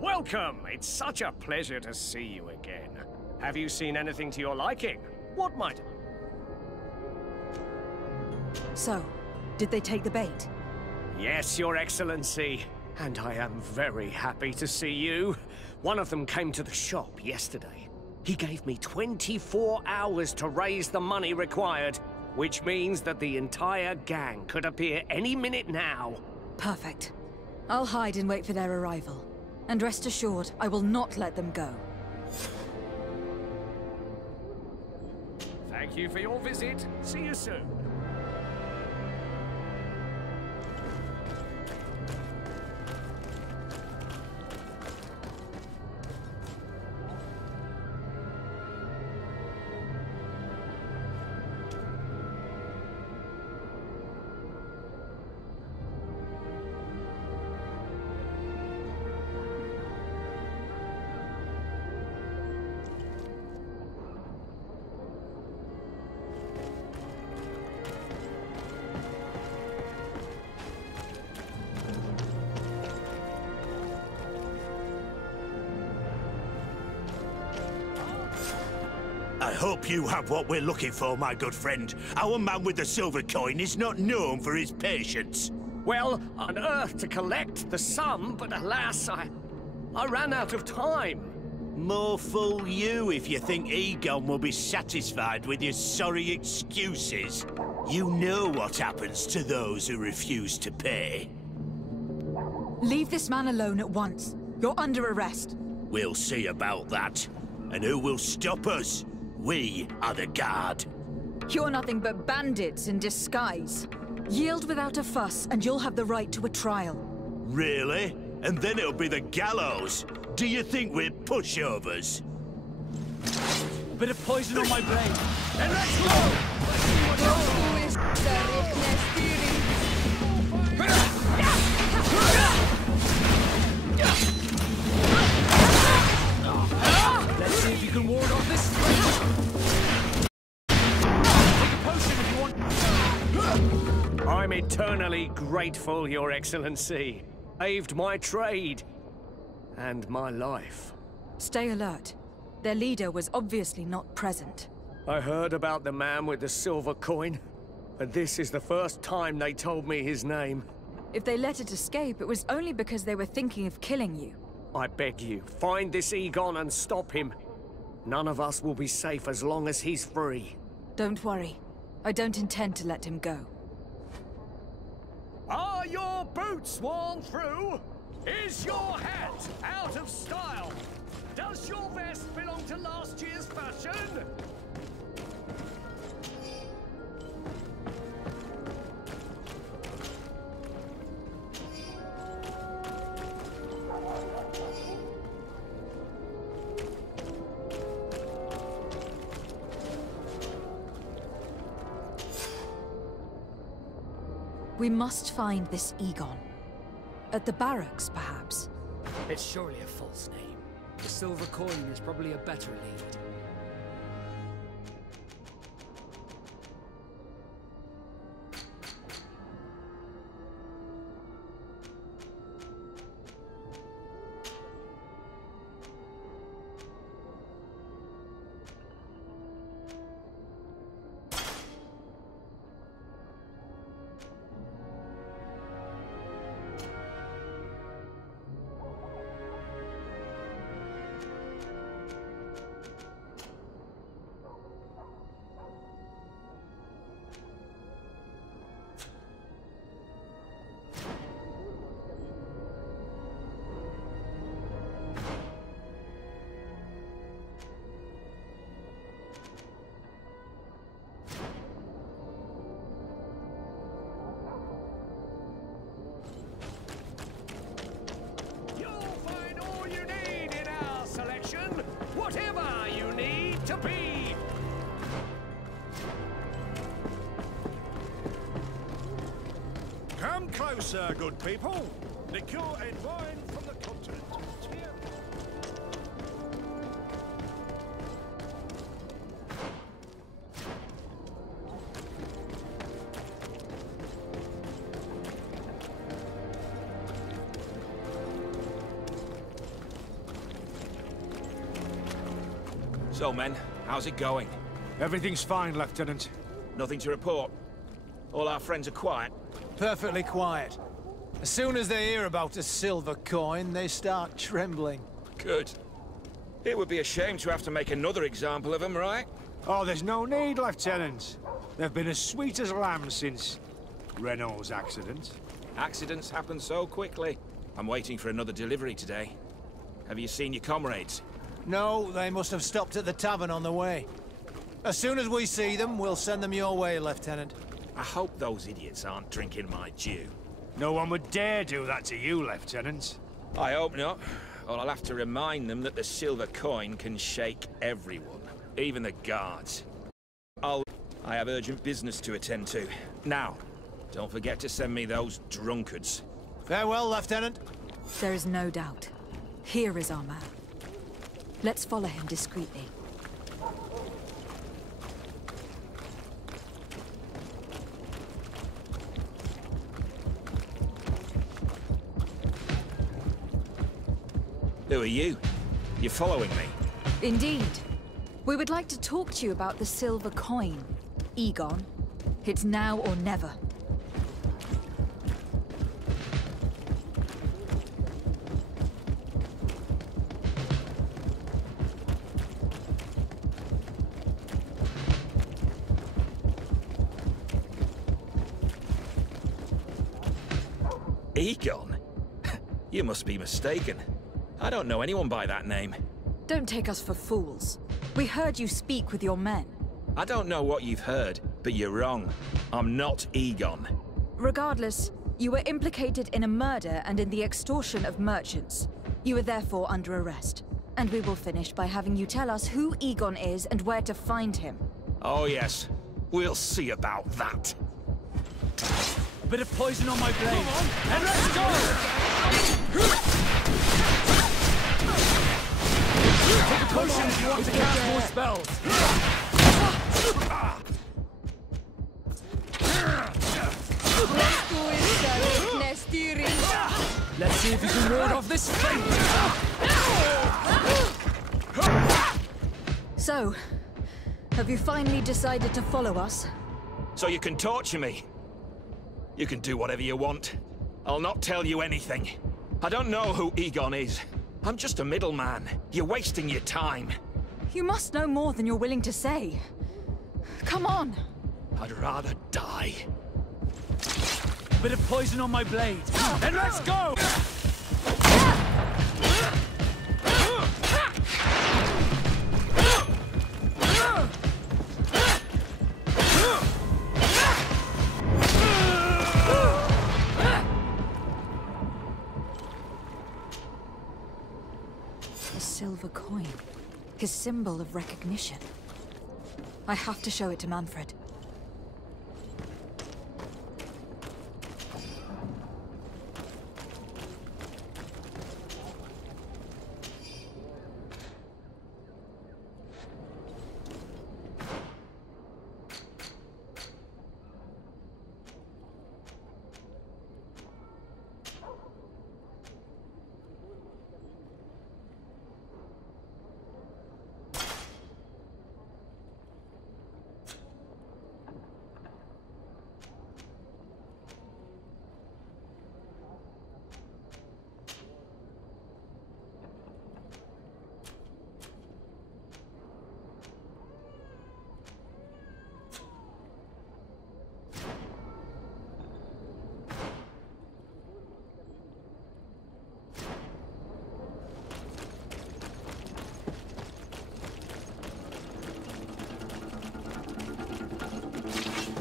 welcome! It's such a pleasure to see you again. Have you seen anything to your liking? What might... So, did they take the bait? Yes, Your Excellency. And I am very happy to see you. One of them came to the shop yesterday. He gave me 24 hours to raise the money required, which means that the entire gang could appear any minute now. Perfect. I'll hide and wait for their arrival. And rest assured, I will not let them go. Thank you for your visit. See you soon. I hope you have what we're looking for, my good friend. Our man with the silver coin is not known for his patience. Well, on Earth to collect the sum, but alas, I ran out of time. More fool you if you think Egon will be satisfied with your sorry excuses. You know what happens to those who refuse to pay. Leave this man alone at once. You're under arrest. We'll see about that. And who will stop us? We are the guard. You're nothing but bandits in disguise. Yield without a fuss, and you'll have the right to a trial. Really? And then it'll be the gallows? Do you think we're pushovers? A bit of poison on my brain. And let's Let's see if you can ward off this. Take a potion if you want. I'm eternally grateful, Your Excellency. Saved my trade. And my life. Stay alert. Their leader was obviously not present. I heard about the man with the silver coin, and this is the first time they told me his name. If they let it escape, it was only because they were thinking of killing you. I beg you, find this Egon and stop him. None of us will be safe as long as he's free. Don't worry. I don't intend to let him go. Are your boots worn through? Is your hat out of style? Does your vest belong to last year's fashion? We must find this Egon. At the barracks, perhaps. It's surely a false name. The silver coin is probably a better lead. Whatever you need to be. Come closer, good people. Liqueur and wine from the continent. Here. So, men, how's it going? Everything's fine, Lieutenant. Nothing to report? All our friends are quiet? Perfectly quiet. As soon as they hear about a silver coin, they start trembling. Good. It would be a shame to have to make another example of them, right? Oh, there's no need, Lieutenant. They've been as sweet as lambs since Renault's accident. Accidents happen so quickly. I'm waiting for another delivery today. Have you seen your comrades? No, they must have stopped at the tavern on the way. As soon as we see them, we'll send them your way, Lieutenant. I hope those idiots aren't drinking my dew. No one would dare do that to you, Lieutenant. I hope not. Or I'll have to remind them that the silver coin can shake everyone, even the guards. I have urgent business to attend to. Now, don't forget to send me those drunkards. Farewell, Lieutenant. There is no doubt. Here is our man. Let's follow him discreetly. Who are you? You're following me? Indeed. We would like to talk to you about the silver coin. Egon. It's now or never. Egon? You must be mistaken. I don't know anyone by that name. Don't take us for fools. We heard you speak with your men. I don't know what you've heard, but you're wrong. I'm not Egon. Regardless, you were implicated in a murder and in the extortion of merchants. You are therefore under arrest. And we will finish by having you tell us who Egon is and where to find him. Oh yes, we'll see about that. A bit of poison on my blade, and let's go! Take a potion if you want to cast more spells. Let's see if you can ward off this fate. So, have you finally decided to follow us? So you can torture me. You can do whatever you want. I'll not tell you anything. I don't know who Egon is. I'm just a middleman. You're wasting your time. You must know more than you're willing to say. Come on. I'd rather die. A bit of poison on my blade, and let's go! A silver coin. His symbol of recognition. I have to show it to Manfred.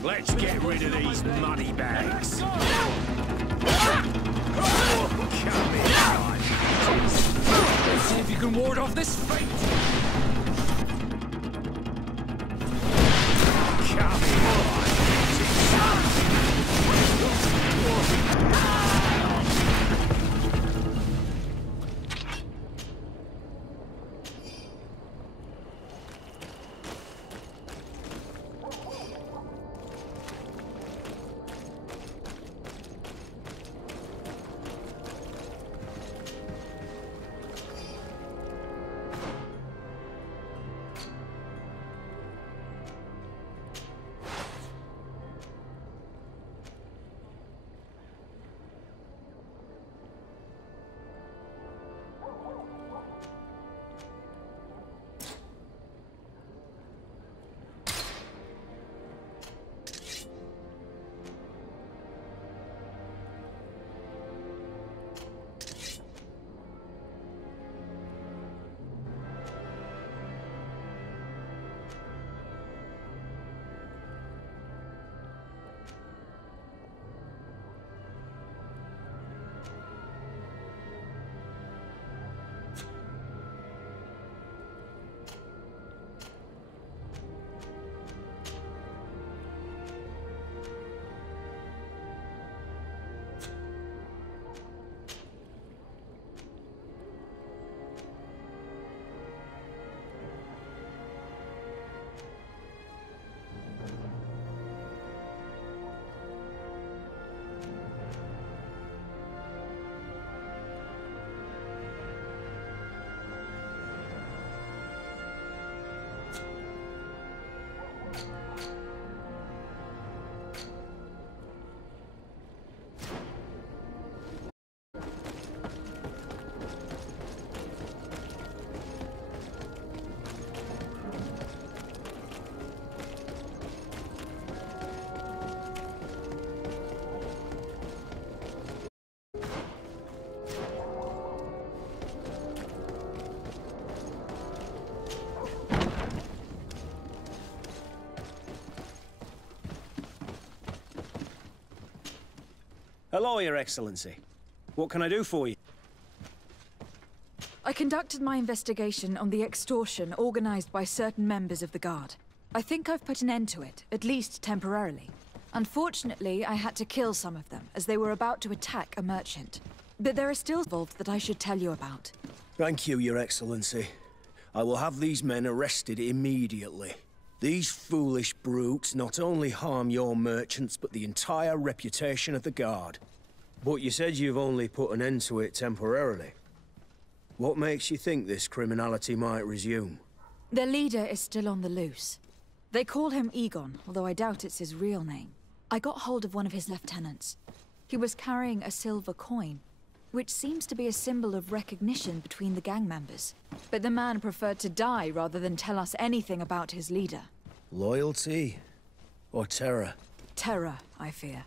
Let's get rid of these money bags. Come here, Let's see if you can ward off this fate. Come here. Hello, Your Excellency. What can I do for you? I conducted my investigation on the extortion organized by certain members of the Guard. I think I've put an end to it, at least temporarily. Unfortunately, I had to kill some of them, as they were about to attack a merchant. But there are still involved that I should tell you about. Thank you, Your Excellency. I will have these men arrested immediately. These foolish brutes not only harm your merchants, but the entire reputation of the Guard. But you said you've only put an end to it temporarily. What makes you think this criminality might resume? Their leader is still on the loose. They call him Egon, although I doubt it's his real name. I got hold of one of his lieutenants. He was carrying a silver coin, which seems to be a symbol of recognition between the gang members. But the man preferred to die rather than tell us anything about his leader. Loyalty? Or terror? Terror, I fear.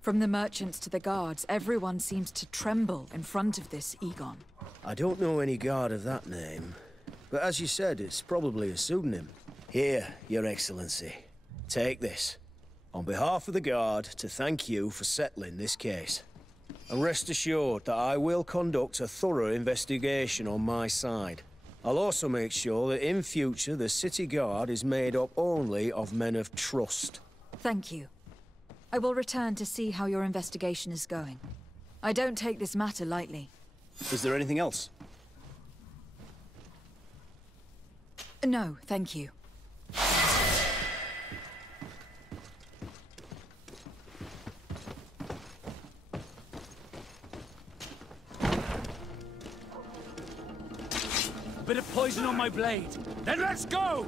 From the merchants to the guards, everyone seems to tremble in front of this Egon. I don't know any guard of that name. But as you said, it's probably a pseudonym. Here, Your Excellency. Take this. On behalf of the Guard, to thank you for settling this case. And rest assured that I will conduct a thorough investigation on my side. I'll also make sure that in future the City Guard is made up only of men of trust. Thank you. I will return to see how your investigation is going. I don't take this matter lightly. Is there anything else? No, thank you. Bit of poison on my blade. Then let's go!